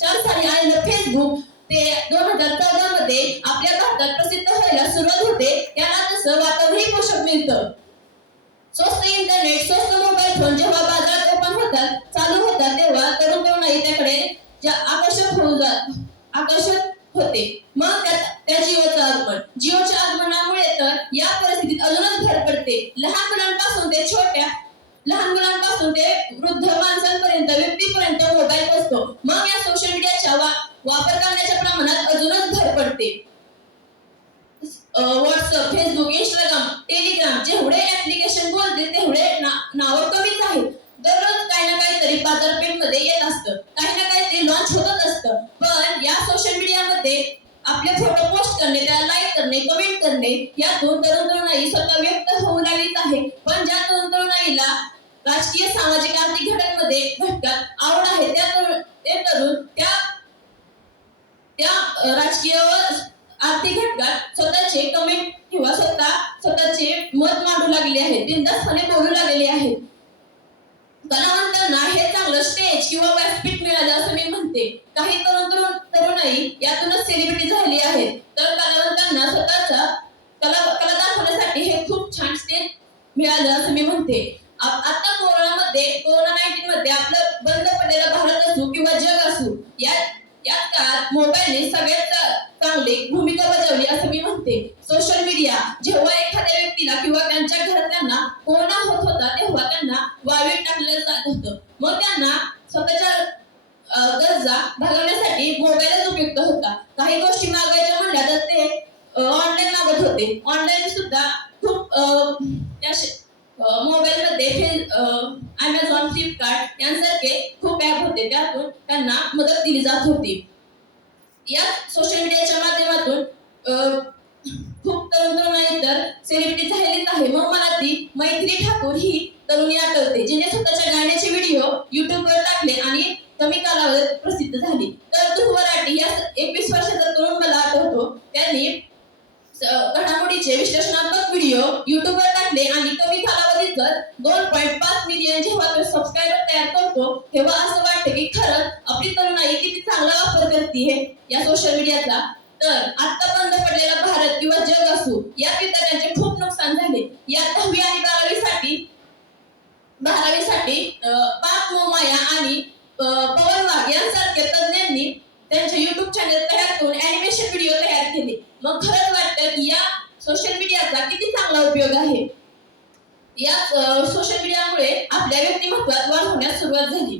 4 साली आलेलं फेसबुक ते 2014 मध्ये आपल्या भारतात प्रसिद्ध व्हायला सुरुवात होते. त्याला तसं वातावरणही पोषक मिळतं. स्वस्त इंटरनेट, स्वस्त मोबाईल फोन जेव्हा बाजारात ओपन होतात, चालू होतात, तेव्हा तरुणाई त्याकडे आकर्षित होते. मग त्या जिओच्या आगमनामुळे तर या परिस्थितीत अजूनच भर पडते. लहान मुलांपासून ते वृद्ध माणसांपर्यंत, व्यक्तीपर्यंत मोबाईल असतो. मग या सोशल मीडियाचा वापर करण्याच्या प्रमाणात अजूनच भर पडते. व्हॉट्सअप, फेसबुक, इंस्टाग्राम, टेलिग्राम जेवढे ऍप्लिकेशन बोलते तेवढे नावं कमीच आहेत. दररोज काही ना काहीतरी बाजारपेठमध्ये येत असतं, काही ना काहीतरी लॉन्च होतच असतं. पण या सोशल मीडियामध्ये आपले फोटो पोस्ट करणे, त्याला लाईक करणे, कमेंट करणे, यातून तरुणाई स्वतः व्यक्त होऊ लागलीच आहे. पण ज्या तरुणाईला राजकीय, सामाजिक, आर्थिक घटकात आवड आहे, ते तरुण त्या राजकीय आर्थिक घटकात स्वतःचे कमेंट किंवा स्वतःचे मत मांडू लागले आहेत, बिनधास्तपणे बोलू लागलेले आहेत. कलावंतांना हे चांगलं स्टेज किंवा व्यासपीठ मिळालं असं मी म्हणते. काही तरुणाई यातूनच सेलिब्रिटी झाली आहेत. तर कलावंतांना स्वतःचा कला दाखवण्यासाठी हे खूप छान स्टेज मिळालं असं मी म्हणते. आता कोरोना-19 मध्ये आपलं बंद पडलेला भारत असू किंवा जग असू, याच काळात मोबाईलने सगळ्यात चांगली भूमिका बजावली असं मी म्हणते. सोशल मीडिया जेव्हा एखाद्या व्यक्तीला किंवा त्यांच्या घरातल्यांना कोरोना होत होता, तेव्हा त्यांना वाळीत टाकलं जात होतं. मग त्यांना स्वतःच्या गरजा भागवण्यासाठी मोबाईलच उपयुक्त होता. काही गोष्टी मागवायच्या म्हणल्या तर ते ऑनलाईन मागत होते. ऑनलाईन सुद्धा खूप मोबाईलमध्ये अमेझॉन, फ्लिपकार्ट यांसारखे खूप ऍप होते, त्यातून त्यांना मदत दिली जात होती. या सोशल मीडियाच्या माध्यमातून खूप तरुणाई तर सेलिब्रिटी झालेलीच आहे. मग मला ती मैथिली ठाकूर ही तरुणी आठवते, जिने स्वतःच्या गाण्याचे व्हिडिओ युट्यूबवर टाकले आणि कमी कालावधीत प्रसिद्ध झाली. तर ध्रुव राठी या 21 वर्षाचा तरुण मला आठवतो. त्यांनी घडामोडीचे विश्लेषणात्मक व्हिडिओ युट्यूबवर टाकले आणि कमी कालावधीत 2.5 मिलियन जेव्हा तो सबस्क्रायबर तयार करतो, तेव्हा असं वाटतं की खरंच आपली तरुणाई किती चांगला वापर करते या सोशल मीडियाचा. तर आता बंद पडलेला भारत किंवा जग असू, या विद्यार्थ्यांचे खूप नुकसान झाले. या 10वी आणि 12वी साठी पाक मोमाया आणि पवन वाघ यांसारख्या तज्ञांनी त्यांचे युट्यूब चॅनल तयार करून अॅनिमेशन व्हिडिओ तयार केले. मग खरंच वाटतं की या सोशल मीडियाचा किती चांगला उपयोग आहे. या सोशल मीडियामुळे आपल्या व्यक्तिमत्वात वाढ होण्यास सुरुवात झाली.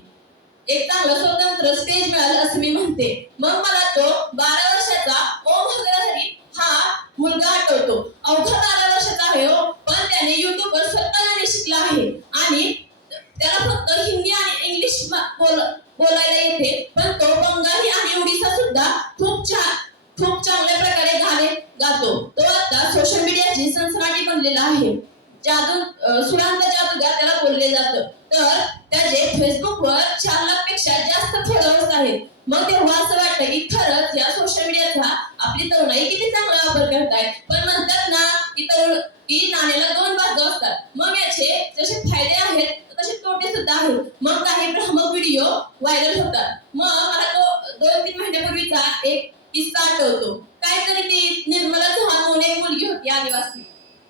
एक चांगलं स्वतंत्र स्टेज मिळालं असं मी म्हणते. मग मला तो 12 वर्षाचा ओम हगराहरी हा मुलगा आठवतो. अवघा 12 वर्षाचा आहे हो, पण त्याने युट्यूबवर स्वतःने शिकला आहे आणि त्याला फक्त हिंदी आणि इंग्लिश बोलायला येते, पण तो बंगाली आणि ओडिसा सुद्धा खूप चांगल्या प्रकारे गाणे गातो. तो आता सोशल मीडियाची सनसनाटी बनलेला आहे. सुडांत जादूगार त्याला बोलले जातं. तर त्याचे फेसबुकवर 4 लाखपेक्षा जास्त फॉलोअर्स आहेत. मग तेव्हा असं वाटतं की खरंच या सोशल मीडियाचा आपली तरुणाई किती चांगला वापर करताय. पण म्हणतात ना की नाण्याला 2 बाजू असतात. मग याचे जसे फायदे आहेत तसे तोटे सुद्धा आहेत. मग काही भ्रामक व्हिडिओ व्हायरल होतात. मग मला तो 2-3 महिन्यापूर्वीचा एक किस्सा आठवतो. काहीतरी ती निर्मला चव्हाण म्हणून एक मुलगी होती आदिवासी.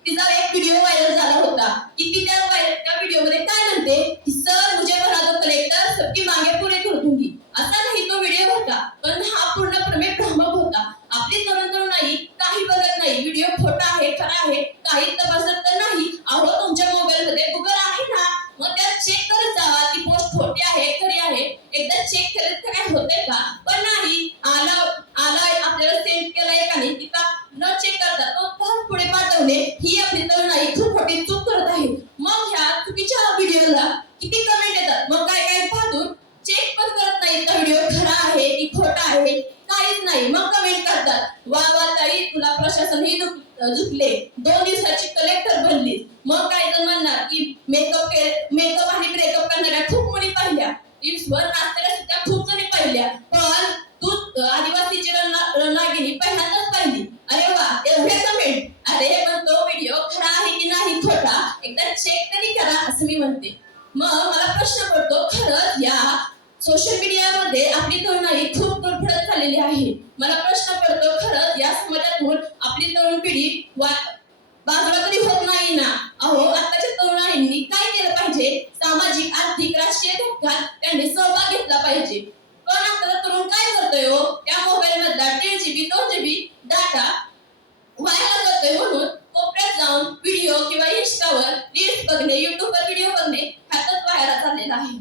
तिचा एक व्हिडिओ व्हायरल झाला होता की ती त्या व्हिडिओमध्ये काय म्हणते की सर मुझे बना दो कलेक्टर, सबकी मांगे पुरे कर दूंगी. असा नाही तो व्हिडिओ होता, पण हा पूर्णपणे भ्रामक होता. आपली तरुणाई काही बघत नाही. व्हिडिओ खोटा आहे, खरा आहे, काही तपासत तर नाही. अहो तुमच्या मोबाईलमध्ये गुगल आहे ना, मग त्यात चेक करत जावा ती पोस्ट खोटी आहे, खरी आहे. एकदा चेक केलं तर काय होतंय का? पण नाही, आला आपल्याला सेंड केला एकाने, तिचा न चेक करता तो पुढे पाठवले. ही आपली तरुणाई खूप मोठी चूक करत आहे. मग ह्या चुकीच्या व्हिडिओला किती कमेंट येतात. मग काय पाहतून चेक पण करत नाही का व्हिडिओ खरा आहे की खोटा आहे, काहीच नाही. मग कमेंट करतात, वा ताई तुला प्रशासनही झुकले, 2 दिवसाची कलेक्टर बनली. मग काय जण म्हणणार की मेकअप आणि ब्रेकअप करणाऱ्या खूप मुली पाहिल्या, टिप्सवर नाचणाऱ्या सुद्धा खूप जणी पाहिल्या, पण तू आदिवासीची रणागिनी पहिल्यांदाच पाहिली. अरे वा, एवढे कमेंट. अरे पण तो व्हिडिओ खरा आहे की नाही खोटा एकदा चेक तरी करा असं मी म्हणते. मग मला प्रश्न पडतो, खरंच या सोशल मीडियामध्ये आपली तरुणाई खूप दुर्फळत झालेली आहे. मला प्रश्न पडतो, खरंच या समाजातून आपली तरुण पिढी बाजूला तरी होत नाही ना? अहो, आताच्या तरुणाईंनी काय केलं पाहिजे? सामाजिक, आर्थिक, राजकीय घटकात त्यांनी सहभाग घेतला पाहिजे. पण आता तरुण काय करतोय हो? त्या मोबाईल मधला 1.5 GB 2 GB डाटा वाया जातोय म्हणून कोपऱ्यात जाऊन व्हिडिओ किंवा इंस्टावर रील्स बघणे, युट्यूबवर व्हिडिओ बघणे ह्यातच वाया चाललेला आहे.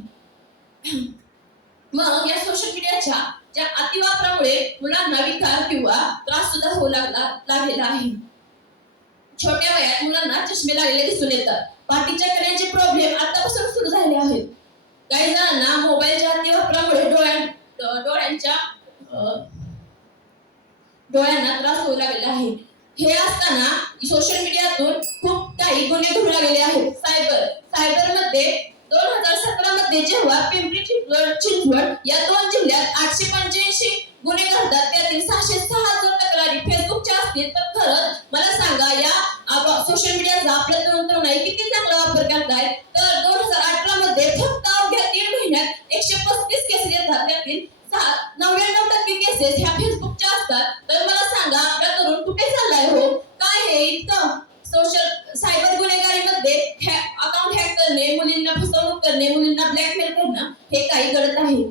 मग या सोशल मीडियाच्या ज्या अतिवापरामुळे मुलांना विकार किंवा त्रास सुद्धा होऊ लागलेला आहे. छोट्या वयात मुलांना चष्मे लागलेले दिसून येतात. पाठीच्या कण्याचे प्रॉब्लेम आतापासून सुरू झाले आहेत. काही जणांना मोबाईलच्या अतिवापरामुळे डोळ्यांना त्रास होऊ लागलेला आहे. हे असताना सोशल मीडियातून खूप काही गुन्हे घडू लागलेले आहेत. सायबरमध्ये 2017 मध्ये जेव्हा पिंपरी चिंचवड या 2 जिल्ह्यात 885 गुन्हे घडतात, त्यातील 606 जर तक्रारी फेसबुकच्या असतील, तर खरंच मला सांगा या सोशल मीडियाचा आपल्या तरुणाई किती चांगला वापर करताय. तर 2018 मध्ये फक्त अवघ्या 3 महिन्यात 135 केसेस येतात, त्यातील 99% केसेस ह्या फेसबुकच्या असतात. तर मला सांगा आपला तरुण कुठे चाललाय हो? काय हे इतकं सोशल सायबर गुन्हेगारीमध्ये अकाउंट हॅक करणे, मुलींना फसवणूक करणे, मुलींना ब्लॅकमेल करणं हे काही घडत आहे.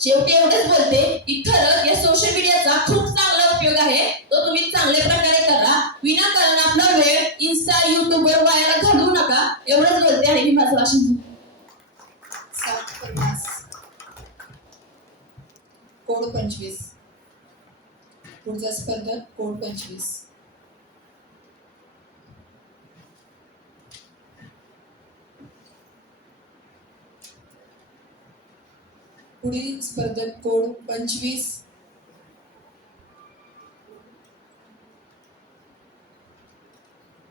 शेवटी एवढंच बोलते की खरंच या सोशल मीडियाचा खूप चांगला उपयोग आहे, तो तुम्ही चांगल्या प्रकारे करा. विनाकारण आपला वेळ इन्स्टा, युट्यूबवर वायाला घालवू नका. एवढंच बोलते आणि मी माझं भाषण 7:50. कोड 25. पुढचा स्पर्धक कोड 25. पुढील स्पर्धक कोड 25.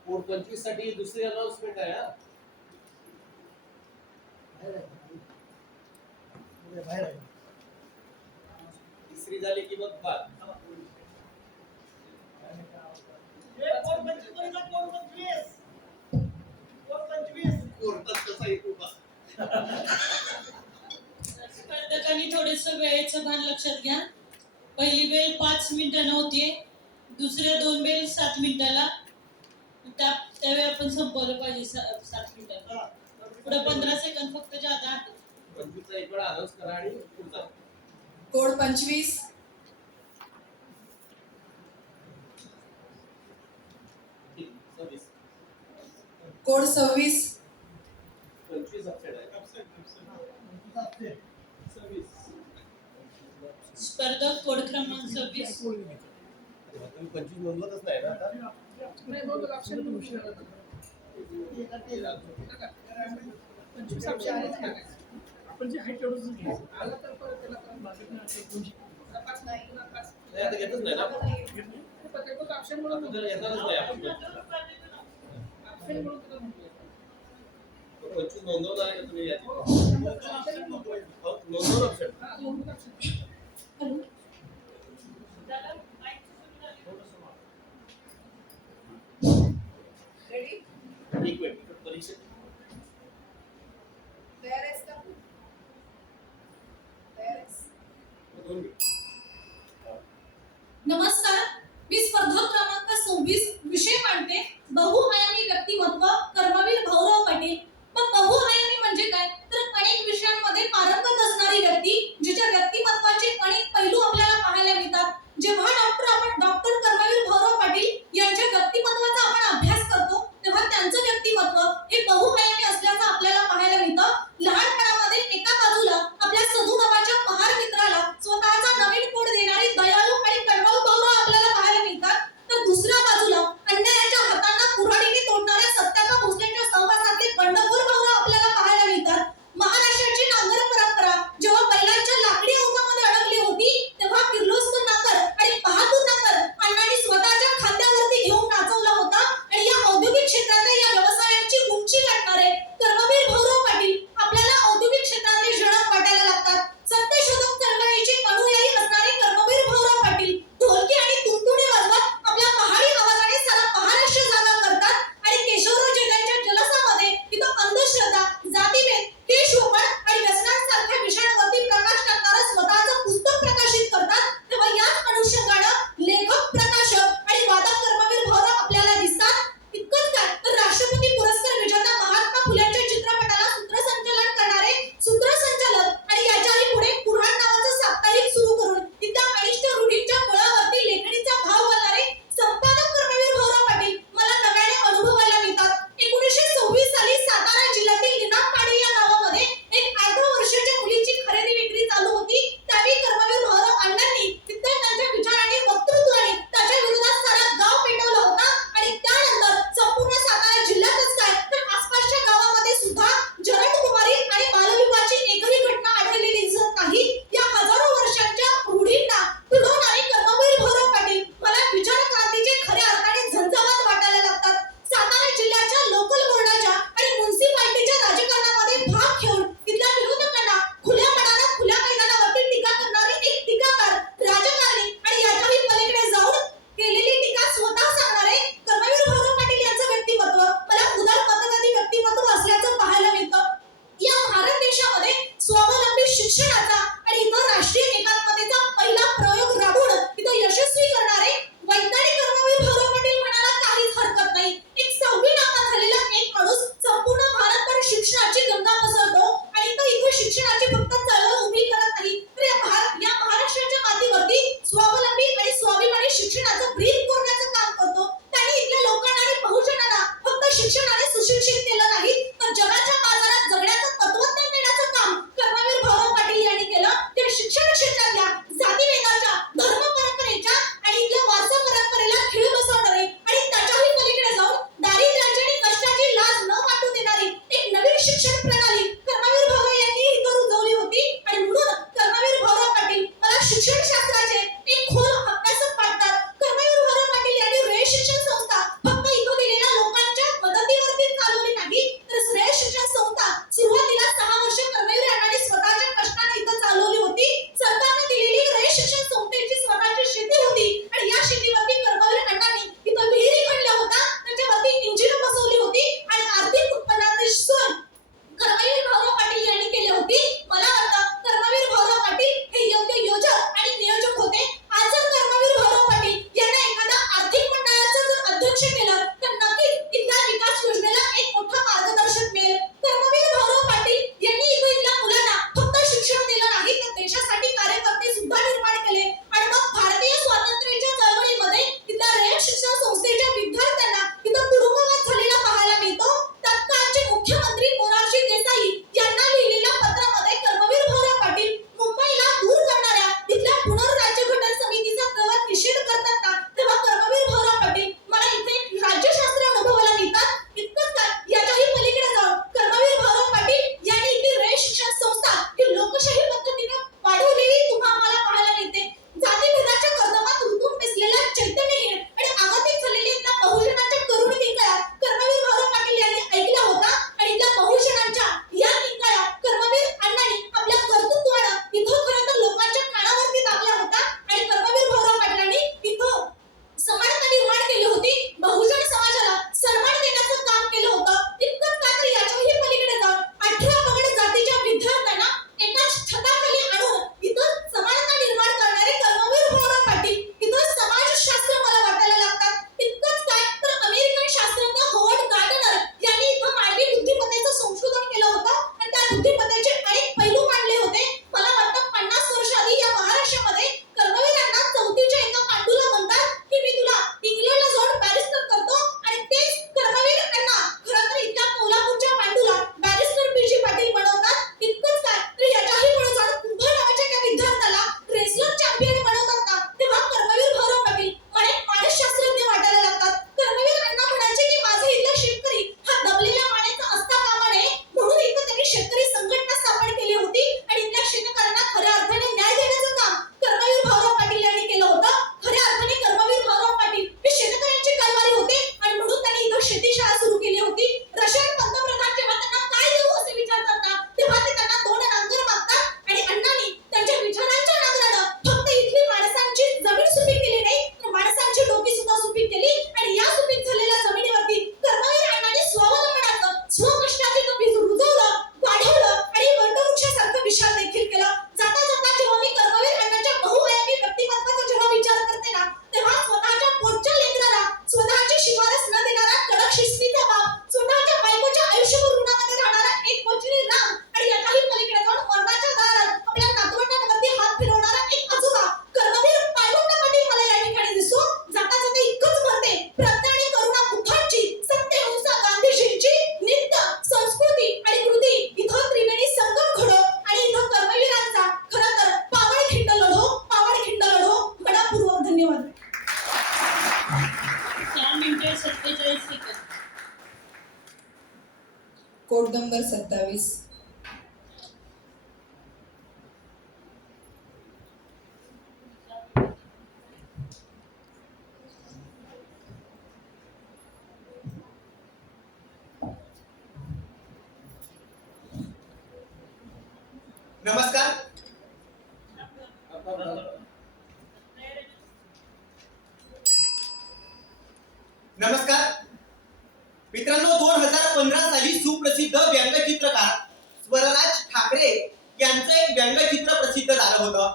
कोड 25 साठी दुसरी अनाउन्समेंट आहे. तिसरी झाली की मग बाद. कोर्टात कसा येतो बा. स्पर्धकांनी थोडेस वेळेचं भान लक्षात घ्या. पहिली बेल 5 मिनिटांना होतीये, दुसऱ्या 2 बेल 7 मिनिटाला. त्यावेळी आपण संपवलं पाहिजे 7 मिनिटाला. पुढे 15 सेकंद फक्त जादा आहे. 25 चा एक वेळा अनाउन्स करा आणि पुढचा. कोड 25. कोड 26. 25 अपसेट आहे. स्पर्धक कोड क्रमांक 26. तुम्ही 25 नोंदवतच नाही ना आता. आपण जे आहे तेवढंच घ्यायचं. आलं तर परत त्याला बाकीचं नाही आता घेतच नाही ना आपण. ऑप्शन म्हणून जर येणारच नाही आपण. ऑप्शन म्हणून तुला म्हटलं 25 नोंदवणार आहे का तुम्ही यादी? नोंदवलं ऑप्शन. हा नोंदवलं ऑप्शन. रेडी? एक मिनिट परीक्षा. तयार आहेस का? तयार आहेस? 2 मिनिट. नमस्कार, मी स्पर्धक क्रमांक 26 विषय मांडते बहुआयामी व्यक्तिमत्व कर्मवीर भाऊराव पाटील. पण बहुआयामी म्हणजे काय? तर अनेक विषयांमध्ये पारंगत असणारी व्यक्ती, जिच्या व्यक्तिमत्वाचे अनेक पैलू आपल्याला पाहायला मिळतात. जेव्हा डॉक्टर कर्मवीर भाऊराव पाटील यांच्या व्यक्तिमत्वाचा आपण अभ्यास करतो, तेव्हा त्यांचं व्यक्तिमत्व हे बहु शेतीशाळा सुरू केली होती. रशियन पंतप्रधान जेव्हा त्यांना काय देऊ असे विचारतात ना, तेव्हा ते त्यांना 2 नांगर मागतात आणि अण्णांनी त्यांच्या विचारांच्या नांगरानं फक्त इथली माणसांची जमीन सुपीक केली नाही, तर माणसांची डोकी सुद्धा सुपीक केली. आणि या सुपीक झालेल्या जमिनीवरती कर्मवीर अण्णांनी स्वावलंबनाचं, स्वकष्टाचे बीज रुजवलं, वाढवलं आणि वटवृक्षासारखं विशाल देखील केलं. जाता जाता जेव्हा मी कर्मवीर अण्णांच्या बहुआयामी व्यक्तिमत्वाचा जेव्हा विचार करते ना, तेव्हा स्वतःच्या पोटच्या लेकराला स्वतःची शिफारस न देणारा कडक शिस्तीचा बाप, स्वतःच्या बायकोच्या आयुष्यभर ऋणामध्ये राहणारा एक वचनी राम आणि याच्याही पलीकडे जाऊन मरणाच्या दारात आपल्या नातवंडांवरती हात फिरवणारा एक आजोबा कर्मवीर पायगुंड पाटील मला या ठिकाणी दिसतो. जाता जाता इतकंच म्हणते, प्रज्ञा आणि करुणा बुद्धांची, सत्य अहिंसा गांधीजींची, नित्य संस्कृती आणि कृती इथं त्रिवेणी संगम घडो आणि इथं कर्मवीरांचा खरं तर पावळखिंड लढो, पावळखिंड लढो. मनापूर्वक धन्यवाद. 4 मिनिटे 47 सेकंद. Code number 27. नमस्कार. नमस्कार मित्रांनो, 2015 साली सुप्रसिद्ध व्यंगचित्रकार स्वरराज ठाकरे यांचं एक व्यंगचित्र प्रसिद्ध झालं होतं.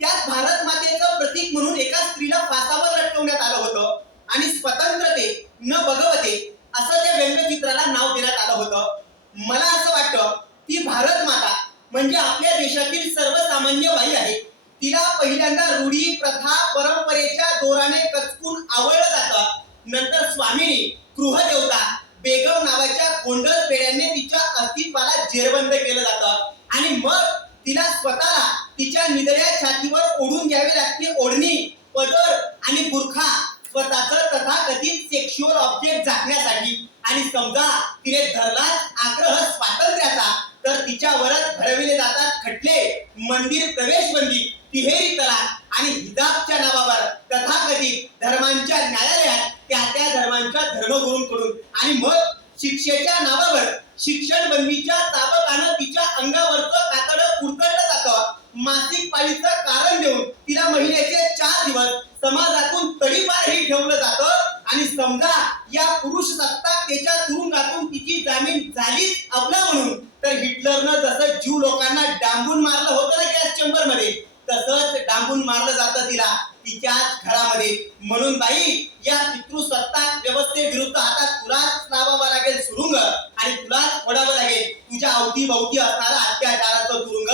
त्यात भारत मातेचं प्रतीक म्हणून एका स्त्रीला फासावर लटकवण्यात आलं होतं आणि स्वतंत्रते न भगवते असं त्या व्यंगचित्राला नाव देण्यात आलं होतं. मला असं वाटतं ती भारत माता म्हणजे आपल्या देशातील सर्वसामान्य बाई आहे. तिला पहिल्यांदा रूढी, प्रथा, परंपरेच्या दोराने कचकून आवळलं जातं. नंतर स्वामिनी, गृहदेवता, बेगम नावाच्या गोंडस पेड्याने तिच्या अस्तित्वाला जेरबंद केलं जातं आणि मग तिला स्वतःला तिच्या निधड्या छातीवर ओढून घ्यावी लागते ओढणी, पदर आणि बुरखा, स्वतःचं तथाकथित सेक्शुअल ऑब्जेक्ट झाकण्यासाठी. आणि समजा तिने धरलाच आग्रह स्वातंत्र्याचा तर तिच्यावरच भरविले जातात खटले, मंदिर प्रवेशबंदी, तिहेरी तलाक आणि हिजाबच्या नावावर तथाकथित धर्मांच्या न्यायालयात त्या धर्मांच्या धर्मगुरूंकडून. आणि मग शिक्षेच्या नावावर शिक्षण बंदीच्या ताबकानं तिच्या अंगावरचं कातडं कुरतडलं जातं. मासिक पाळीचं कारण देऊन तिला महिन्याचे 4 दिवस समाजातून तडीपारही ठेवलं जातं. आणि समजा या पुरुष सत्ताकतेच्या तुरुंगातून तिची जामीन झालीच अबला म्हणून, तर हिटलरनं जसं जीव लोकांना डांबून मारलं होतं ना गॅस चेंबर मध्ये, तसंच डांबून मारलं जातं तिला तिच्याच घरामध्ये. म्हणून बाई, या पितृसत्ताक व्यवस्थेविरुद्ध आता तुलाच लावावं लागेल सुरुंग आणि तुलाच फोडावं लागेल तुझ्या अवतीभवती असणारा अत्याचाराचं तुरुंग.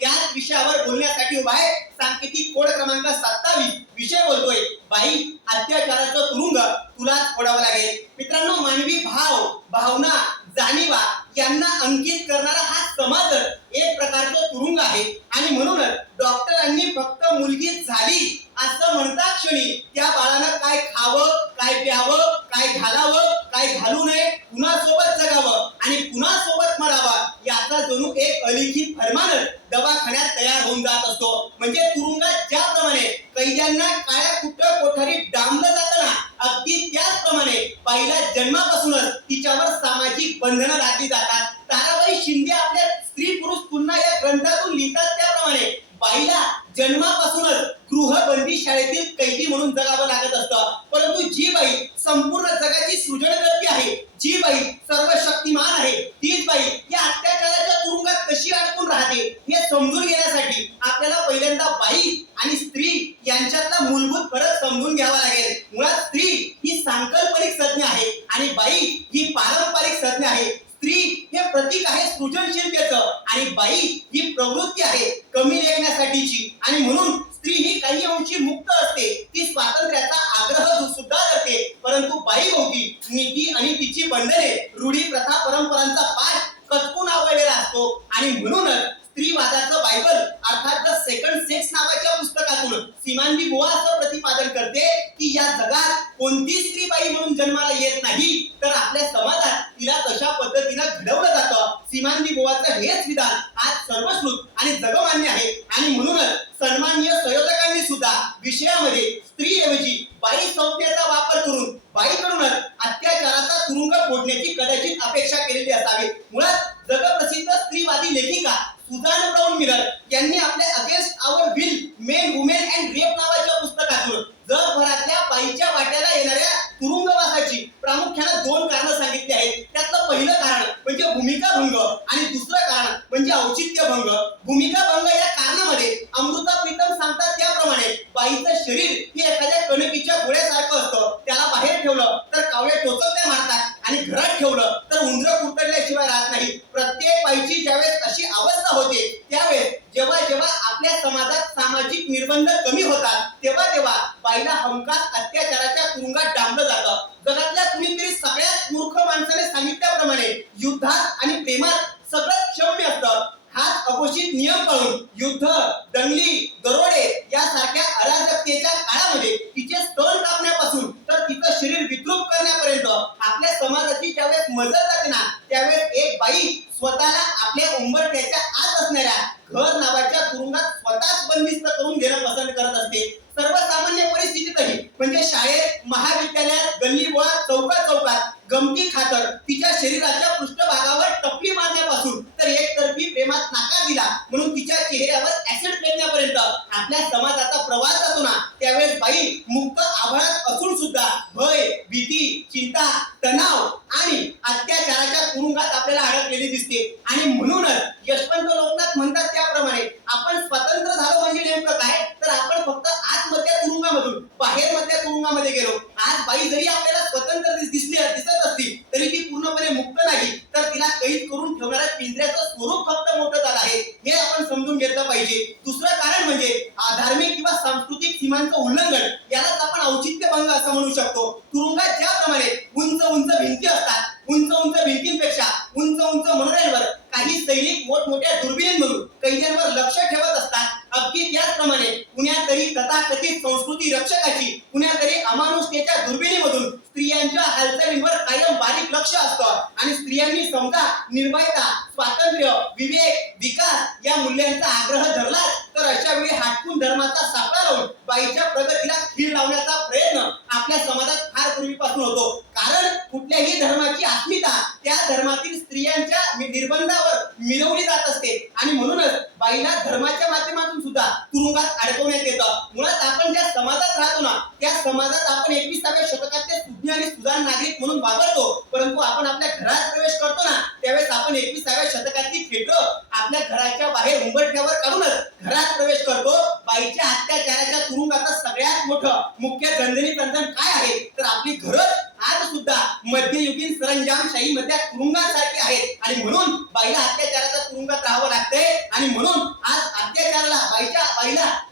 त्याच विषयावर बोलण्यासाठी उभा आहे सांकेतिक कोड क्रमांक 27. विषय बोलतोय बाई, अत्याचाराचं तुरुंग तुलाच फोडावं लागेल. मित्रांनो, मानवी भाव, भावना, जाणीवा यांना अंकित करणारा हा समाज एक प्रकारचं तुरुंग आहे. आणि म्हणूनच डॉक्टरांनी फक्त मुलगी झाली असं म्हणता क्षणी त्या बाळानं काय खावं, काय प्यावं, काय घालावं, काय घालू नये, कुणासोबत जगावं आणि कुणासोबत मरावं याचा जणू एक अलिखित फरमानच दवाखान्यात तयार होऊन जात असतो. म्हणजे तुरुंगात ज्याप्रमाणे कैद्यांना काळ्या कुट्ट कोठडीत डांबलं जातं ना, अगदी त्याचप्रमाणे बाईला जन्मापासूनच तिच्यावर सामाजिक बंधनं घातली जातात. ताराबाई शिंदे आपल्या स्त्री पुरुष तुलना या ग्रंथातून लिहितात त्याप्रमाणे बाईला जन्मापासूनच गृहबंदी शाळेतील कैदी म्हणून जगावं लागत असतं. परंतु जी बाई संपूर्ण जगाची सृजनकर्ती आहे, जी बाई सर्वशक्तिमान आहे, तीच बाई या अत्याचाराच्या तुरुंगात कशी अडकून राहते हे समजून घेण्यासाठी आपल्याला पहिल्यांदा बाई आणि स्त्री यांच्यातला मूलभूत फरक समजून घ्यावा लागेल. मुळात स्त्री ही सांकल्पनिक संज्ञा आहे आणि बाई ही पारंपरिक संज्ञा आहे. स्त्री हे प्रतीक आहे सृजनशीलतेचं आणि बाई ही प्रवृत्ती आहे कमी लेखण्यासाठीची. आणि म्हणून स्त्री ही काही अंशी मुक्त असते, ती स्वातंत्र्याचा आग्रह सुद्धा करते. परंतु बाई भोवती नीती आणि तिची बंधने, रूढी, प्रथा, परंपरांचा पाठ कचकून आवडलेला असतो. आणि म्हणूनच स्त्रीवादाचं बायबल अर्थात द सेकंड सेक्स नावाच्या पुस्तकातून सीमांबी बुवा असं प्रतिपादन करते की या जगात कोणती स्त्री बाई म्हणून जन्माला येत नाही, तर आपल्या समाजात तिला तशा पद्धतीनं घडवलं जातं. सीमांबी बुवाचं हेच विधान आज सर्वश्रुत आणि जगमान्य आहे. आणि म्हणूनच सन्माननीय संयोजकांनी सुद्धा विषयामध्ये स्त्रीऐवजी बाई संज्ञेचा वापर करून बाईकडूनच अत्याचाराचा तुरुंग फोडण्याची कदाचित अपेक्षा केलेली असावी. मुळात जगप्रसिद्ध स्त्रीवादी लेखिका सुझान ब्राउन मिलर यांनी आपल्या against our will men women and rape नावाच्या पुस्तकातून जगभरातल्या बाईच्या वाट्याला येणाऱ्या तुरुंगवासाची प्रामुख्याने 2 कारणं सांगितली आहेत. त्यातलं पहिलं कारण म्हणजे भूमिका भंग आणि दुसरं कारण म्हणजे औचित्य भंग. भूमिका भंग या कारणामध्ये अमृता प्रीतम सांगतात त्याप्रमाणे बाईचं शरीर हे एखाद्या कणकीच्या गोळ्यासारखं असतं. त्याला बाहेर ठेवलं तर कावळे टोचवत्या मारतात आणि घरात ठेवलं तर उंदरं कुरतडल्याशिवाय राहत नाही. प्रत्येक बाईची ज्यावेळेस अशी अवस्था होते त्यावेळेस जेव्हा जेव्हा आपल्या समाजात सामाजिक निर्बंध कमी होतात तेव्हा तेव्हा बाईला हमखास अत्याचाराच्या तुरुंगात डांबलं जातं. जगातल्या कुणीतरी सगळ्यात मूर्ख माणसाने सांगितल्याप्रमाणे युद्धात आणि प्रेमात सगळं क्षम्य असतं. हाच अघोषित नियम पाळून युद्ध, दंगली, दरोडे यासारख्या अराजकतेच्या काळामध्ये तिचे स्तन कापण्यापासून तर तिचं शरीर विद्रूप करण्यापर्यंत आपल्या समाजाची ज्यावेळेस मदत जाते ना त्यावेळेस एक बाई स्वतःला आपल्या उंबरठ्याच्या आत असणाऱ्या घर नावाच्या तुरुंगात स्वतःच बंदिस्त करून घेणं पसंत करत असते. सर्वसामान्य परिस्थितीतही म्हणजे शाळेत, महाविद्यालयात, गल्लीबोळात, चौकात गमती खातर तिच्या शरीराच्या पृष्ठभागावर टपली मारण्यापासून तर एकतर्फी प्रेमात नकार दिला म्हणून तिच्या चेहऱ्यावर ऍसिड फेकण्यापर्यंत आपल्या समाजाचा प्रवास जातो ना त्यावेळेस बाई मुक्त आभाळात असून सुद्धा भय, भीती, चिंता, तणाव आणि अत्याचाराच्या तुरुंगात आपल्याला अडकलेली दिसते. आणि म्हणूनच यशवंत लोकनाथ म्हणतात त्याप्रमाणे आपण स्वतंत्र झालो म्हणजे नेमकं काय तर आपण फक्त आतमधल्या तुरुंगामधून बाहेरमधल्या तुरुंगामध्ये गेलो. आज बाई जरी आपल्याला स्वतंत्र दिसत असती तरी ती पूर्णपणे मुक्त नाही तर तिला कैद करून ठेवणाऱ्या पिंजऱ्याचं स्वरूप फक्त मोठं झालं आहे हे आपण समजून घेतलं पाहिजे. दुसरं कारण म्हणजे धार्मिक किंवा सांस्कृतिक सीमांचं उल्लंघन यालाच आपण औचित्य भंग असं म्हणू शकतो. तुरुंगात ज्याप्रमाणे उंच उंच भिंती असतात उंच उंच भिंतींपेक्षा उंच उंच मनोऱ्यांवर काही सैनिक मोठमोठ्या दुर्बिणींमधून कैद्यांवर लक्ष ठेवत असतात. अगदी त्याचप्रमाणे कुण्यातरी तथाकथित संस्कृती रक्षकाची कुण्यातरी अमानुषतेच्या दुर्बिणीमधून स्त्रियांच्या हालचालींवर कायम बारीक लक्ष असतं आणि स्त्रियांनी समजा निर्भयता, स्वातंत्र्य, विवेक, विकास या मूल्यांचा आग्रह धरला तर अशा वेळी हाटकून धर्माचा सापळा लावून बाईच्या प्रगतीला खीळ लावण्याचा प्रयत्न आपल्या समाजात फार पूर्वीपासून होतो. कारण कुठल्याही धर्माची अस्मिता त्या धर्मातील स्त्रियांच्या निर्बंधावर मिळवली जात असते आणि म्हणूनच बाईला धर्माच्या माध्यमातून सुद्धा तुरुंगात अडकवण्यात येतं. मुळात आपण ज्या समाजात राहतो ना त्या समाजात आपण 21व्या शतकातले सुज्ञ आणि सुजाण नागरिक म्हणून वावरतो परंतु आपण आपल्या घरात प्रवेश करतो ना त्यावेळेस आपण 21व्या शतकातली खेटं आपल्या घराच्या बाहेर उंबरठ्यावर काढूनच घरात प्रवेश करतो. बाईच्या अत्याचाराच्या तुरुंगाचं सगळ्यात मोठं मुख्य दंडनीय बंधन काय आहे तर आपली घरं आज सुद्धा मध्ययुगीन सरंजामशाही मधल्या तुरुंगासारखी आहेत आणि म्हणून बाईला अत्याचाराच्या तुरुंगात राहावं लागतंय आणि म्हणून आज अत्याचाराला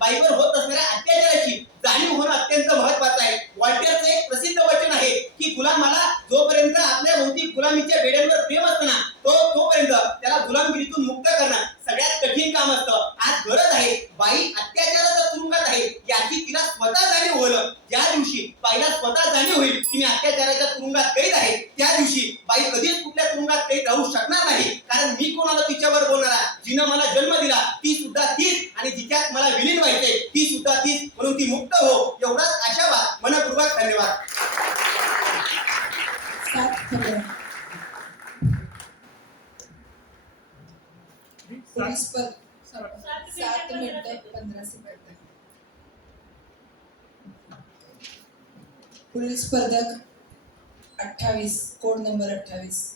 बाईवर होत असणाऱ्या अत्याचाराची जाणीव होणं अत्यंत महत्वाचं आहे. वॉल्टेरचं एक प्रसिद्ध वचन आहे की गुलामाला जोपर्यंत आपल्या भोवती गुलामीच्या बेड्यांवर प्रेम असतं ना तोपर्यंत त्याला गुलामगिरीतून मुक्त करणं सगळ्यात कठीण काम असतं. आज गरज आहे बाई अत्याचाराच्या तुरुंगात आहे याची तिला स्वतः जाणीव होईल. ज्या दिवशी बाईला स्वतः जाणीव होईल की मी अत्याचाराच्या तुरुंगात कैद आहे त्या दिवशी बाई कधीच कुठल्या तुरुंगात कैद राहू शकणार नाही. कारण मी कोणाला तिच्यावर बोलणारा जिनं मला जन्म दिला ती सुद्धा तीच आणि जिच्यात मला विलीन व्हायचे ती सुद्धा तीच म्हणून ती मुक्त हो एवढाच आशावाद मनपूर्वक धन्यवाद. 7 मिनिटं 15 सेकंद. पुढील स्पर्धक 28 कोड नंबर 28.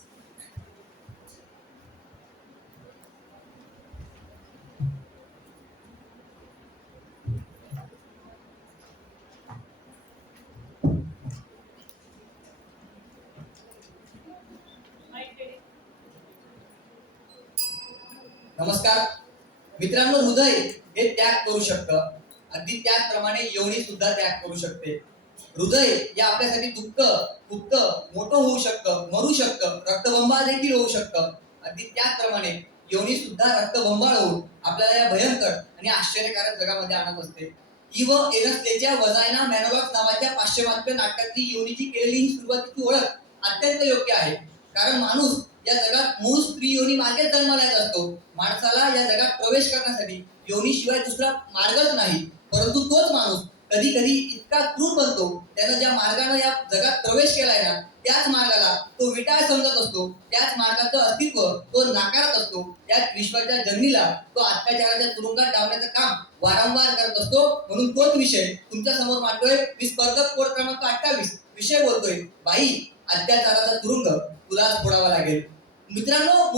नमस्कार मित्रांनो, हृदय हे त्याग करू शकतं, अगदी त्याचप्रमाणे योनी सुद्धा त्याग करू शकते. हृदय या आपल्यासाठी दुःख मोठं होऊ शकतं, मरू शकतं, रक्तबंबाळ देखील होऊ शकतं. अगदी त्याचप्रमाणे योनी सुद्धा रक्तबंबाळ होऊन आपल्याला या भयंकर आणि आश्चर्यकारक जगामध्ये आणत असते. इव एनस्लेच्या वजायना मॅनोलॉग नावाच्या पाश्चिमात्य नाटकातली योनीची केलेली ही सुरुवातीची ओळख अत्यंत योग्य आहे. कारण माणूस या जगात मूळ स्त्री योनी मार्गेच जन्माला येत असतो. माणसाला या जगात प्रवेश करण्यासाठी योनीशिवाय दुसरा मार्गच नाही. परंतु तोच माणूस कधी कधी इतका क्रूर बनतो, त्यानं ज्या मार्गाने या जगात प्रवेश केलाय ना त्याच मार्गाला तो विटाळ समजत असतो, त्याच मार्गाचं अस्तित्व तो नाकारत असतो, त्याच विश्वाच्या जमिनीला तो अत्याचाराच्या तुरुंगात डावण्याचं काम वारंवार करत असतो. म्हणून तोच विषय तुमच्या समोर मांडतोय. मी स्पर्धक कोड क्रमांक 28 विषय बोलतोय, बाई अत्याचाराचा तुरुंग तुलाच फोडावा लागेल. मित्रांनो,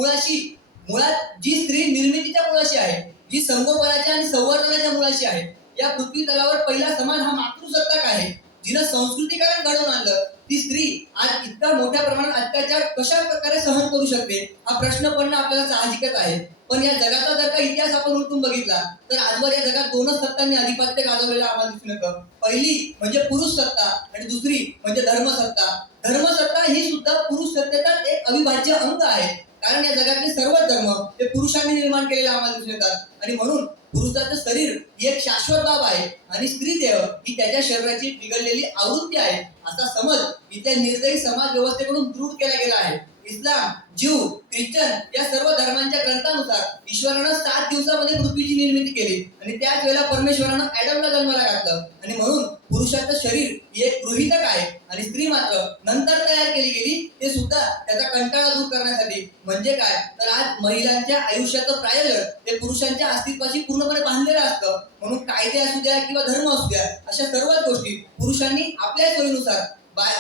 मुळात जी स्त्री निर्मितीच्या मुळाशी आहे, जी संगोपनाच्या आणि संवर्धनाच्या मुळाशी आहे, या पृथ्वी तलावर पहिला समाज हा मातृसत्ताक आहे, जिनं संस्कृतीकरण घडवून आणलं. ती स्त्री आज इतका मोठ्या प्रमाणात अत्याचार कशा प्रकारे सहन करू शकते हा प्रश्न पडणं आपल्याला साहजिकच आहे. पण या जगाचा जर का इतिहास आपण उलटून बघितला तर आजवर या जगात दोनच सत्तांनी आधिपत्य गाजवलेलं आम्हाला दिसून येतं. पहिली म्हणजे पुरुष सत्ता आणि दुसरी म्हणजे धर्मसत्ता. धर्मसत्ता ही सुद्धा पुरुष सत्तेचा एक अविभाज्य अंग आहे, कारण या जगातले सर्व धर्म हे पुरुषांनी निर्माण केलेले आम्हाला दिसून येतात. आणि म्हणून पुरुषाचं शरीर ही एक शाश्वत बाब आहे आणि स्त्री देह ही त्याच्या शरीराची बिघडलेली आवृत्ती आहे, असा समज इथल्या निर्दयी समाज व्यवस्थेकडून दृढ केला गेला आहे. इस्लाम, ज्यू, ख्रिश्चन या सर्व धर्मांच्या ग्रंथानुसार ईश्वरानं 7 दिवसामध्ये पृथ्वीची निर्मिती केली आणि त्याच वेळेला परमेश्वरानं ॲडमला जन्माला घातलं. आणि म्हणून पुरुषाचं शरीर ही एक गृहीतक आहे आणि स्त्री मात्र नंतर तयार केली गेली, ते सुद्धा त्याचा कंटाळा दूर करण्यासाठी. म्हणजे काय तर आज महिलांच्या आयुष्याचं प्रायोजन हे पुरुषांच्या अस्तित्वाशी पूर्णपणे बांधलेलं असतं. म्हणून कायदे असू द्या किंवा धर्म असू द्या, अशा सर्वच गोष्टी पुरुषांनी आपल्या सोयीनुसार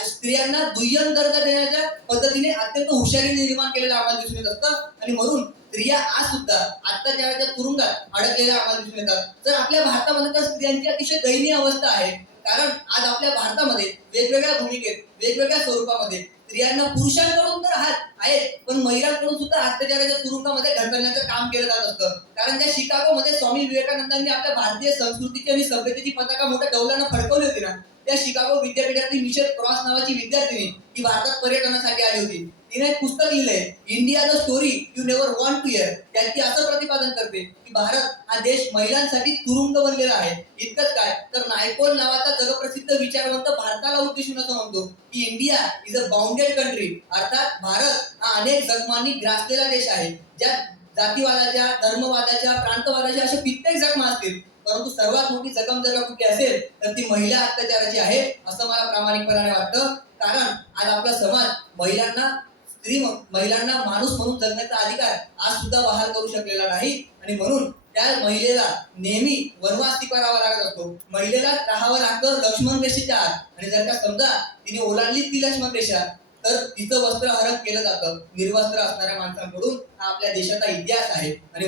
स्त्रियांना दुय्यम दर्जा देण्याच्या पद्धतीने अत्यंत हुशारीने निर्माण केलेलं आम्हाला दिसून येत असतं. आणि म्हणून स्त्रिया आज सुद्धा अत्याचाराच्या तुरुंगात अडकलेल्या आम्हाला दिसून येतात. तर आपल्या भारतामध्ये तर स्त्रियांची अतिशय दयनीय अवस्था आहे, कारण आज आपल्या भारतामध्ये वेगवेगळ्या भूमिकेत वेगवेगळ्या स्वरूपामध्ये स्त्रियांना पुरुषांकडून तर आहेत, पण महिलांकडून सुद्धा अत्याचाराच्या तुरुंगामध्ये ढकलण्याचं काम केलं जात असतं. कारण त्या शिकागोमध्ये स्वामी विवेकानंदांनी आपल्या भारतीय संस्कृतीची आणि सभ्यतेची पताका मोठ्या डौलानं फडकवली होती ना, त्या शिकागो विद्यापीठातली मिशेल क्रॉस नावाची विद्यार्थिनी ही भारतात पर्यटनासाठी आली होती. तिने एक पुस्तक लिहिलंय, India the story you never want to hear. त्यात ती असं प्रतिपादन करते की भारत हा देश महिलांसाठी तुरुंग बनलेला आहे. इतकंच काय तर नायपॉल नावाचा जगप्रसिद्ध विचारवंत भारताला उद्देशून असं म्हणतो की India is a bounded country, अर्थात भारत हा अनेक जखमांनी ग्रासलेला देश आहे, ज्यात जातीवादाच्या, धर्मवादाच्या, प्रांतवादाच्या अशा कित्येक जखमा असतील, परंतु सर्वात मोठी जखम जर कुठे असेल तर ती महिला अत्याचाराची आहे, असं मला प्रामाणिकपणाने वाटतं. कारण आज आपला समाज महिलांना माणूस म्हणून जगण्याचा अधिकार आज सुद्धा बहाल करू शकलेला नाही. आणि म्हणून त्या महिलेला नेहमी वनवास स्वीकारावा लागत असतो. महिलेला राहावं लागतं लक्ष्मण रेषेच्या आत, आणि जर का समजा तिने ओलांडली ती लक्ष्मण रेषा तर तिचं वस्त्र हरण केलं जातं निर्वस्त्र असणाऱ्या माणसांकडून. हा आपल्या देशाचा इतिहास आहे. आणि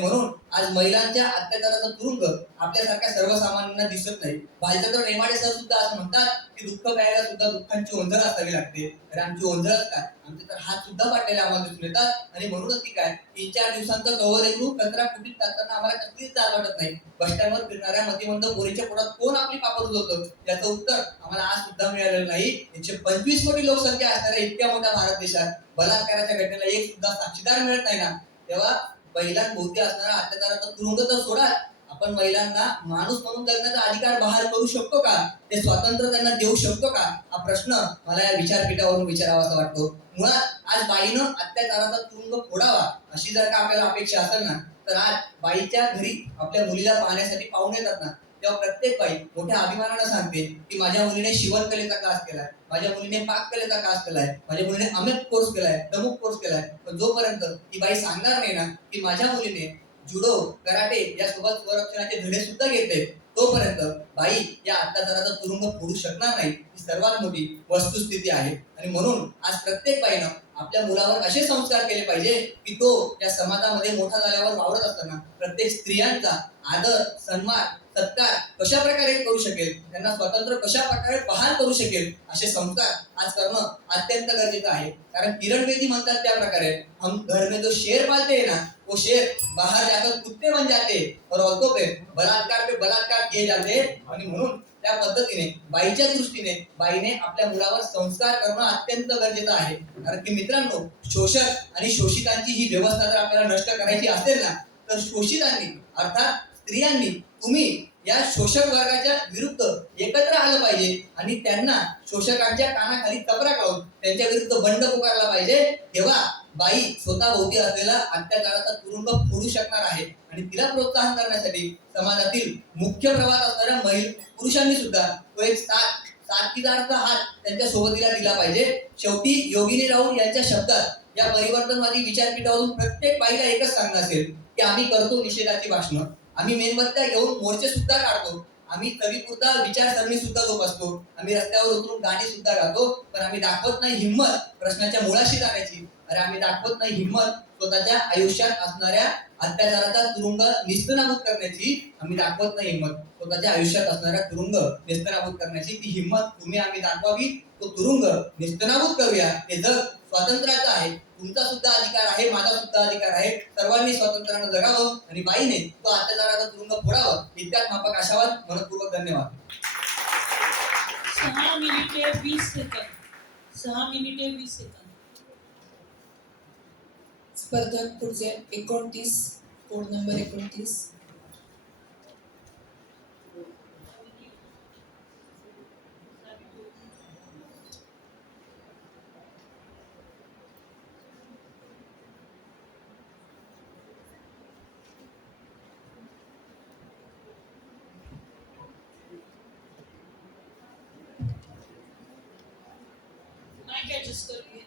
आज महिलांच्या अत्याचाराचा तुरुंग आपल्यासारख्या सर्वसामान्यांना दिसत नाही. भालचंद्र नेमाडे सर सुद्धा असं म्हणतात की दुःख प्यायला सुद्धा दुःखांची ओंजळ असावी लागते. तर आमची ओंजळच काय, आमचे तर हात सुद्धा पाडलेले आम्हाला दिसून येतात. आणि म्हणूनच की काय 3-4 दिवसांचं कव्हर कचरा कुठीत टाकताना आम्हाला कसलीच जाग वाटत नाही. बस स्टँडवर फिरणाऱ्या मतिमंद पोरीच्या पोटात कोण आपली पापड होतं याचं उत्तर आम्हाला आज सुद्धा मिळालेलं नाही. 125 कोटी लोकसंख्या असणाऱ्या इतक्या मोठ्या भारत देशात बलात्काराच्या घटनेला एक सुद्धा साक्षीदार मिळत नाही ना, तेव्हा महिलांभोवती असणारा अत्याचाराचा तुरुंग तर सोडा, आपण महिलांना माणूस म्हणून जगण्याचा अधिकार बहाल करू शकतो का, ते स्वातंत्र्य त्यांना देऊ शकतो का, हा प्रश्न मला या विचारपीठावरून विचारावासा वाटतो. मुळात आज बाईनं अत्याचाराचा तुरुंग फोडावा अशी जर का आपल्याला अपेक्षा असेल ना, तर आज बाईच्या घरी आपल्या मुलीला पाहण्यासाठी पाहुणे येतात ना, तेव्हा प्रत्येक बाई मोठ्या अभिमानानं सांगते की माझ्या मुलीने शिवणकलेचा क्लास केलाय, माझ्या मुलीने पाककलेचा क्लास केलाय, माझ्या मुलीने अमुक कोर्स केलाय, तमुक कोर्स केलाय. पण जोपर्यंत ती बाई सांगणार नाही ना की माझ्या मुलीने जुडो, कराटे यासोबत स्वरक्षणाचे धडे सुद्धा घेतले, तोपर्यंत बाई या अत्याचाराचा तुरुंग फोडू शकणार नाही. ही सर्वात मोठी वस्तुस्थिती आहे. आणि म्हणून आज प्रत्येक बाईनं आपल्या मुलावर असे संस्कार केले पाहिजे की तो या समाजामध्ये मोठा झाल्यावर वावरत असताना प्रत्येक स्त्रियांचा आदर, सन्मान, सत्कार कशा प्रकारे करू शकेल, त्यांना स्वतंत्र कशा प्रकारे बहाल करू शकेल, असे संस्कार आज करणं अत्यंत गरजेचं आहे. कारण किरण बेदी म्हणतात त्या प्रकारे हम घर में जो शेर पालते हैं ना, वो शेर बाहर जाकर कुत्ते बन जाते और औरतों पे बलात्कार किए जाते. आणि म्हणून त्या पद्धतीने बाईच्या दृष्टीने बाईने आपल्या मुलावर संस्कार करणं अत्यंत गरजेचं आहे. कारण की मित्रांनो, शोषक आणि शोषितांची ही व्यवस्था जर आपल्याला नष्ट करायची असेल ना, तर शोषितांनी अर्थात स्त्रियांनी तुम्ही या शोषक वर्गाच्या विरुद्ध एकत्र आलं पाहिजे आणि त्यांना शोषकांच्या कानाखाली तबरा काढून त्यांच्या विरुद्ध बंड पुकारला पाहिजे. तेव्हा बाई स्वतःभोवती असलेला अत्याचाराचा तुरुंग फोडू शकणार आहे आणि तिला प्रोत्साहन करण्यासाठी समाजातील मुख्य प्रवाहात असणाऱ्या पुरुषांनी सुद्धा तो एक साथीदाराचा हात त्यांच्या सोबतीला दिला पाहिजे. शेवटी योगिनी राऊत यांच्या शब्दात या परिवर्तनवादी विचारपीठावरून प्रत्येक बाईला एकच सांगणं असेल की आम्ही करतो निषेधाची भाषणं, आम्ही मेणबत्त्या घेऊन मोर्चे सुद्धा काढतो, आम्ही कवीपुरता विचारसरणी सुद्धा जोपासतो, आम्ही रस्त्यावर उतरून गाणी सुद्धा गातो, पण आम्ही दाखवत नाही हिंमत प्रश्नाच्या मुळाशी जाण्याची. अरे आम्ही दाखवत नाही हिंमत स्वतःच्या आयुष्यात असणाऱ्या अत्याचाराचा तुरुंग निस्तनाबूत करण्याची. आम्ही दाखवत नाही हिंमत स्वतःच्या आयुष्यात असणाऱ्या तुरुंग निस्तनाबूत करण्याची. ती हिंमत तुम्ही आम्ही दाखवावी. तो तुरुंग निस्तनाबूत करूया. हे जग स्वातंत्र्याचं आहे. तुमचा सुद्धा अधिकार आहे, माझा सुद्धा अधिकार आहे. सर्वांनी स्वातंत्र्यानं जगावं आणि बाईने तो अत्याचाराचा तुरुंग फोडावं. इतक्यात माफक आशावाद. मनपूर्वक धन्यवाद. 6 मिनिटे 20 सेकंद. 6 मिनिटे 20 सेकंद. स्पर्धक पुढचे 29, कोड नंबर 29. माइक ऍडजस्ट करूया.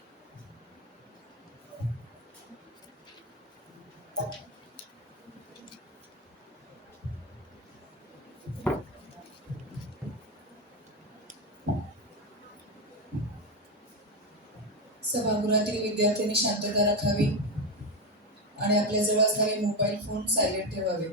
सभागृहातील विद्यार्थ्यांनी शांतता राखावी आणि आपल्याजवळ असणारे मोबाईल फोन सायलेंट ठेवावे.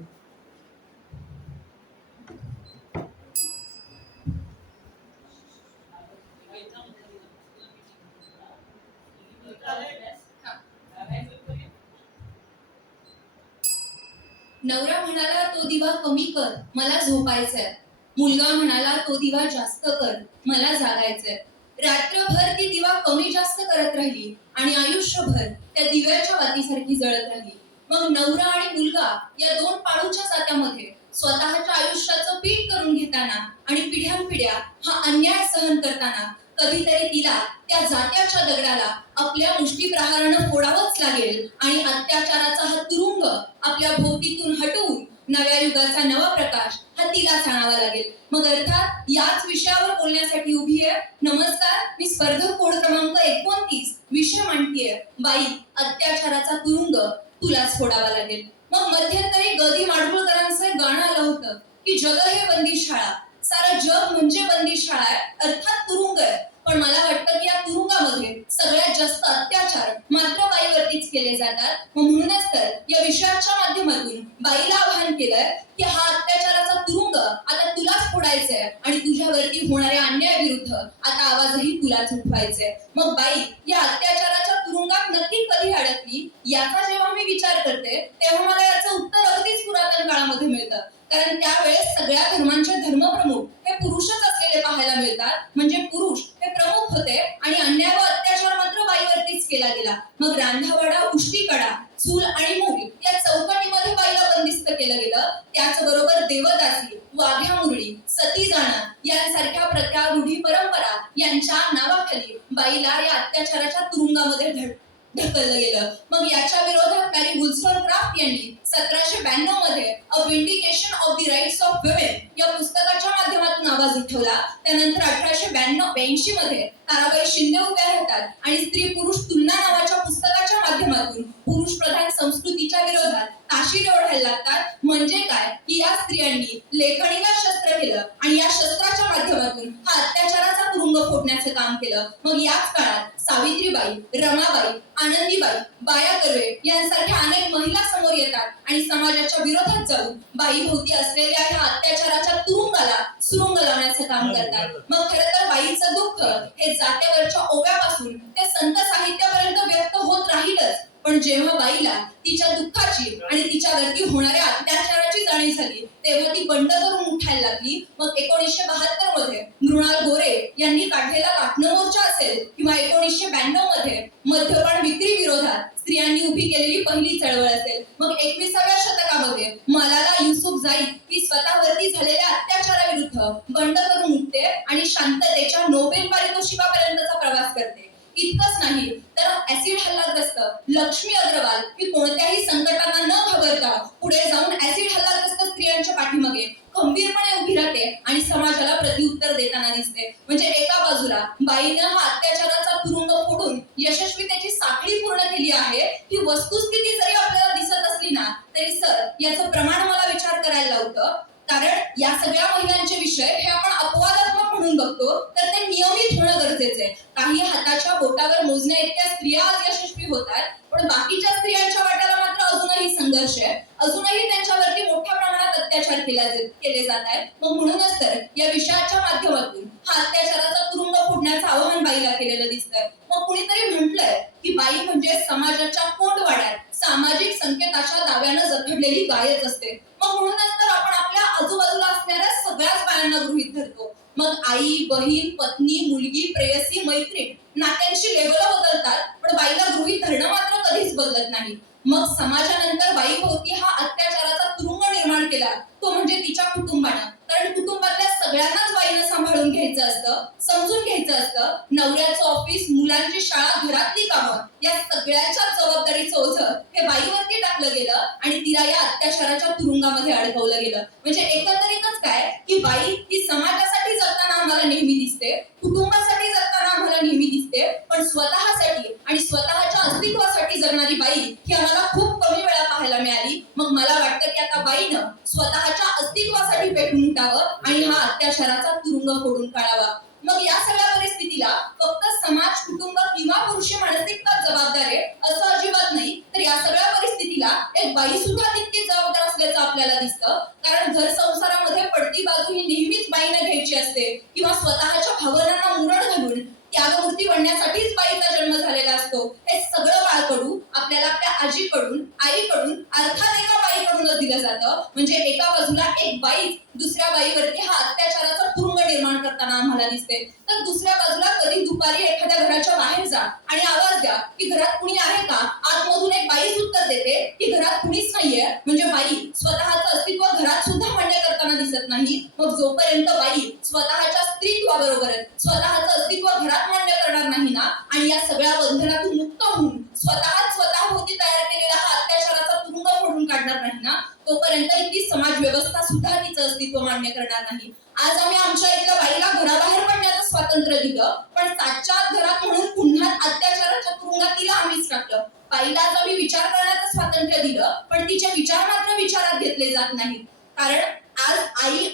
नवरा म्हणाला तो दिवा कमी कर, मला झोपायचंय. मुलगा म्हणाला तो दिवा जास्त कर, मला जागायचंय. रात्रभर ती दिवा कमी जास्त करत राहिली आणि आयुष्यभर त्या दिव्याच्या वातीसारखी जळत राहिली. मग नवरा आणि मुलगा या दोन पाळूच्या जात्यामध्ये स्वतःच्या आयुष्याचं पीठ करून घेताना आणि पिढ्यानपिढ्या हा अन्याय सहन करताना कधीतरी तिला त्या जात्याच्या दगडाला आपल्या मुष्टीप्रहारानं फोडावंच लागेल आणि अत्याचाराचा हा तुरुंग आपल्या भोवतीतून हटवून नव्या युगाचा नवा प्रकाश हा तिलाच आणावा लागेल. मग अर्थात याच विषयावर बोलण्यासाठी उभी आहे. नमस्कार, मी स्पर्धक कोड क्रमांक 29 विषय मांडतीये, बाई अत्याचाराचा तुरुंग तुलाच फोडावा लागेल. मग मध्यंतरी गदी माडगुळकरांचं गाणं आलं होतं की जग हे बंदीशाळा, सारं जग म्हणजे बंदीशाळा आहे, अर्थात तुरुंग आहे. पण मला वाटतं की या तुरुंगामध्ये सगळ्यात जास्त अत्याचार मात्र बाईवरतीच केले जातात. म्हणूनच तर या विषयाच्या माध्यमातून बाईला आवाहन केलंय की हा अत्याचाराचा तुरुंग आता तुलाच फोडायचंय आणि तुझ्यावरती होणाऱ्या अन्यायाविरुद्ध आता आवाजही तुलाच उठवायचंय. मग बाई या अत्याचाराच्या तुरुंगात नक्की कधी अडकली याचा जेव्हा मी विचार करते तेव्हा मला याचं उत्तर अगदीच पुरातन काळामध्ये मिळतं. कारण त्यावेळेस सगळ्या धर्मांचे धर्मप्रमुख हे पुरुषच असलेले पाहायला मिळतात. म्हणजे पुरुष हे प्रमुख होते आणि अन्याय व अत्याचार मात्र बाईवरतीच केला गेला. मग रांधावाडा, उष्टीकडा, चूल आणि मूल या चौकटीमध्ये बाईला बंदिस्त केलं गेलं. त्याचबरोबर देवदासी, वाघ्या मुरळी, सती जाणं यांसारख्या प्रथा, रूढी, परंपरा यांच्या नावाखाली बाईला या अत्याचाराच्या तुरुंगामध्ये ढकललं गेलं. मग याच्या विरोधात मॅरी वुllstonecraft यांनी 1792 मध्ये a vindication of the rights of women या पुस्तकाच्या माध्यमातून आवाज उठवला. त्यानंतर 1882 मध्ये ताराबाई शिंदे उभ्या राहतात आणि स्त्री पुरुष तुलना नावाच्या पुस्तकाच्या माध्यमातून पुरुष प्रधान संस्कृतीच्या विरोधात ताशीर ओढायला लागतात. म्हणजे काय की या स्त्रियांनी लेखणीला शस्त्र केलं आणि या शस्त्राच्या माध्यमातून हा अत्याचाराचा तुरुंग फोडण्याचं काम केलं. मग याच काळात सावित्रीबाई, रमाबाई, आनंदीबाई, बाया कर्वे यांसारख्या अनेक महिला समोर येतात आणि समाजाच्या विरोधात जाऊन बाई भोवती असलेल्या ह्या अत्याचाराच्या तुरुंगाला सुरुंग लावण्याचं काम करतात. मग खरं तर बाईचं दुःख हे जात्यावरच्या ओव्यापासून ते संत साहित्यापर्यंत व्यक्त होत राहीलच. पण जेव्हा बाईला तिच्या दुःखाची आणि तिच्यावरती होणाऱ्या अत्याचाराची जाणीव झाली तेव्हा ती बंड करून उठायला लागली. मग 1972 मध्ये मृणाल गोरे यांनी काढलेला लाटणं मोर्चा असेल किंवा 1992 मध्ये मद्यपान विक्री विरोधात स्त्रियांनी उभी केलेली पहिली चळवळ असेल. मग 21व्या शतकामध्ये मलाला युसुफजाई ही स्वतःवरती झालेल्या अत्याचाराविरुद्ध बंड करून उठते आणि शांततेच्या नोबेल पारितोषिकापर्यंतचा प्रवास करते. इतकंच नाही तर ऍसिड हल्लाग्रस्त लक्ष्मी अग्रवाल ही कोणत्याही संकटांना न घाबरता पुढे जाऊन ऍसिड हल्लाग्रस्त स्त्रियांच्या पाठीमागे खंबीरपणे उभी राहते आणि समाजाला प्रत्युत्तर देताना दिसते. म्हणजे एका बाजूला बाईनं हा अत्याचाराचा तुरुंग फोडून यशस्वीतेची साखळी पूर्ण केली आहे. ही वस्तुस्थिती जरी आपल्याला दिसत असली ना तरी सर याचं प्रमाण मला विचार करायला लावतं. कारण या सगळ्या महिलांचे विषय हे आपण अपवादात्मक म्हणून बघतो तर ते नियमित होणं गरजेचं आहे. काही हाताच्या बोटावर मोजण्या इतक्या स्त्रिया आज यशस्वी होत आहेत पण बाकीच्या स्त्रियांच्या वाट्याला मात्र अजूनही संघर्ष आहे. अजूनही त्यांच्यावरती मोठ्या प्रमाणात अत्याचार केले जात आहेत. मग म्हणूनच तर या विषयाच्या माध्यमातून हा अत्याचाराचा तुरुंग फोडण्याचं आवाहन बाईला केलेलं दिसतंय. मग कुणीतरी म्हटलंय की बाई म्हणजे समाजाच्या कोंडवाड्यात सामाजिक संकेताच्या दाव्यानं जखडलेली गायच असते. मग म्हणूनच तर आपण आपल्या आजूबाजूला असणाऱ्या सगळ्याच बायांना गृहीत धरतो. मग आई, बहीण, पत्नी, मुलगी, प्रेयसी, मैत्रीण नात्यांची लेवलं बदलतात पण बाईला गृहीत धरणं मात्र कधीच बदलत नाही. मग समाजानंतर बाईभोवती हा अत्याचाराचा तुरुंग निर्माण केला तो म्हणजे तिच्या कुटुंबानं. कारण कुटुंबातल्या सगळ्यांनाच बाईनं सांभाळून घ्यायचं असतं, समजून घ्यायचं असतं. नवऱ्याचं ऑफिस, मुलांची शाळा, घरातली कामं या सगळ्याच्या जबाबदारीचं ओझं हे बाईवरती टाकलं गेलं आणि तिला या अत्याचाराच्या तुरुंगामध्ये अडकवलं गेलं. म्हणजे एकंदरीतच काय की बाई ही समाजासाठी जगताना आम्हाला नेहमी दिसते, कुटुंबासाठी जगताना आम्हाला नेहमी दिसते पण स्वतःसाठी आणि स्वतःच्या अस्तित्वासाठी जगणारी बाई ही आम्हाला खूप कमी वेळा पाहायला मिळाली. मग मला वाटतं की आता बाईनं स्वतःच्या अस्तित्वासाठी पेटून उठावं आणि हा अत्याचाराचा तुरुंग फोडून काढावा. मग या सगळ्या परिस्थितीला फक्त समाज, कुटुंब किंवा पुरुषी मानसिकता जबाबदार आहे असं अजिबात नाही. तर या सगळ्या परिस्थितीला एक बाई सुद्धा तितकीच जबाबदार असल्याचं आपल्याला दिसतं. कारण घर संसारामध्ये पडती बाजू ही नेहमीच बाईने घ्यायची असते किंवा स्वतःच्या भावनांना मुरड घालून त्यागमूर्ती बनण्यासाठीच बाईचा जन्म झालेला असतो. हे सगळं बाळकडू आपल्याला आपल्या आजीकडून, आईकडून अर्थात एका बाईकडूनच दिलं जातं. म्हणजे एका बाजूला एक बाई दुसऱ्या बाईवरती हा अत्याचाराचा तुरुंग निर्माण करताना आम्हाला दिसते तर दुसऱ्या बाजूला कधी दुपारी एखाद्या घराच्या बाहेर जा आणि आवाज द्या की घरात कुणी आहे का. आतमधून एक बाईच उत्तर देते की घरात कुणीच नाहीये. म्हणजे बाई स्वतःचं अस्तित्व घरात सुद्धा मान्य करताना दिसत नाही. मग जोपर्यंत बाई स्वतःच्या स्त्रीत्वाबरोबर स्वतःचं अस्तित्व घरात मान्य करणार नाही ना आणि या सगळ्या बंधनातून मुक्त होऊन स्वतःभोवती तयार केलेला हा अत्याचाराचा तुरुंग फोडून काढणार नाही ना तोपर्यंत इथली समाज व्यवस्था सुद्धा तिचं अस्तित्व मान्य करणार नाही. आज आम्ही आमच्या इथल्या बाईला घराबाहेर पडण्याचं स्वातंत्र्य दिलं पण सातच्या आत घरात म्हणून पुन्हा अत्याचाराच्या तुरुंगात तिला आम्हीच टाकलं. बाईला आज आम्ही विचार करण्याचं स्वातंत्र्य दिलं पण तिचे विचार मात्र विचारात घेतले जात नाहीत. कारण आज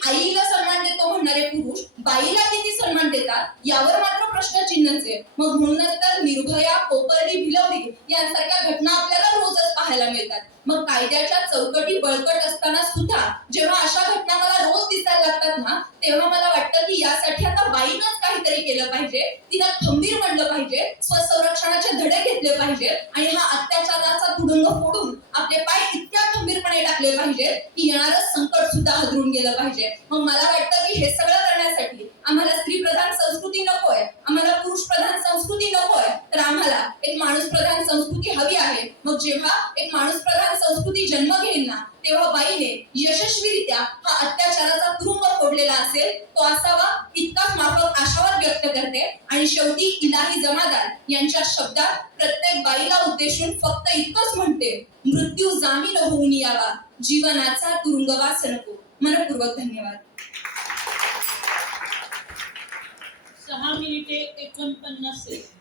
आईला सन्मान देतो म्हणणारे पुरुष बाईला किती सन्मान देतात यावर मात्र प्रश्नचिन्हच आहे. मग म्हणूनच तर निर्भया, कोपर्डी, भिलवडी यांसारख्या घटना आपल्याला रोजच पाहायला मिळतात. मग कायद्याच्या चौकटी बळकट असताना सुद्धा जेव्हा अशा घटना मला रोज दिसायला लागतात ना तेव्हा मला वाटतं की यासाठी आता बाईनंच काहीतरी केलं पाहिजे. तिला खंबीर बनलं पाहिजे, स्वसंरक्षणाचे धडे घेतले पाहिजेत आणि हा अत्याचाराचा तुरुंग फोडून आपले पाय इतक्या खंबीरपणे टाकले पाहिजेत की येणारं संकट सुद्धा हादरून गेलं पाहिजे. मग मला वाटतं की हे सगळं करण्यासाठी आम्हाला स्त्रीप्रधान संस्कृती नकोय, आम्हाला पुरुष प्रधान संस्कृती नकोय तर आम्हाला एक माणूस प्रधान संस्कृती हवी आहे. मग जेव्हा एक माणूस प्रधान संस्कृती जन्म घेईल ना तेव्हा बाईने यशस्वीरित्या हा अत्याचाराचा तुरुंग फोडलेला असेल तो असावा इतकाच माफक आशावाद व्यक्त करते. आणि शेवटी इलाही जमादार यांच्या शब्दात प्रत्येक बाईला उद्देशून फक्त इतकंच म्हणते मृत्यू जामीन होऊन यावा, जीवनाचा तुरुंगवास नको. मनपूर्वक धन्यवाद. 6 मिनिटे 49 सेकंद.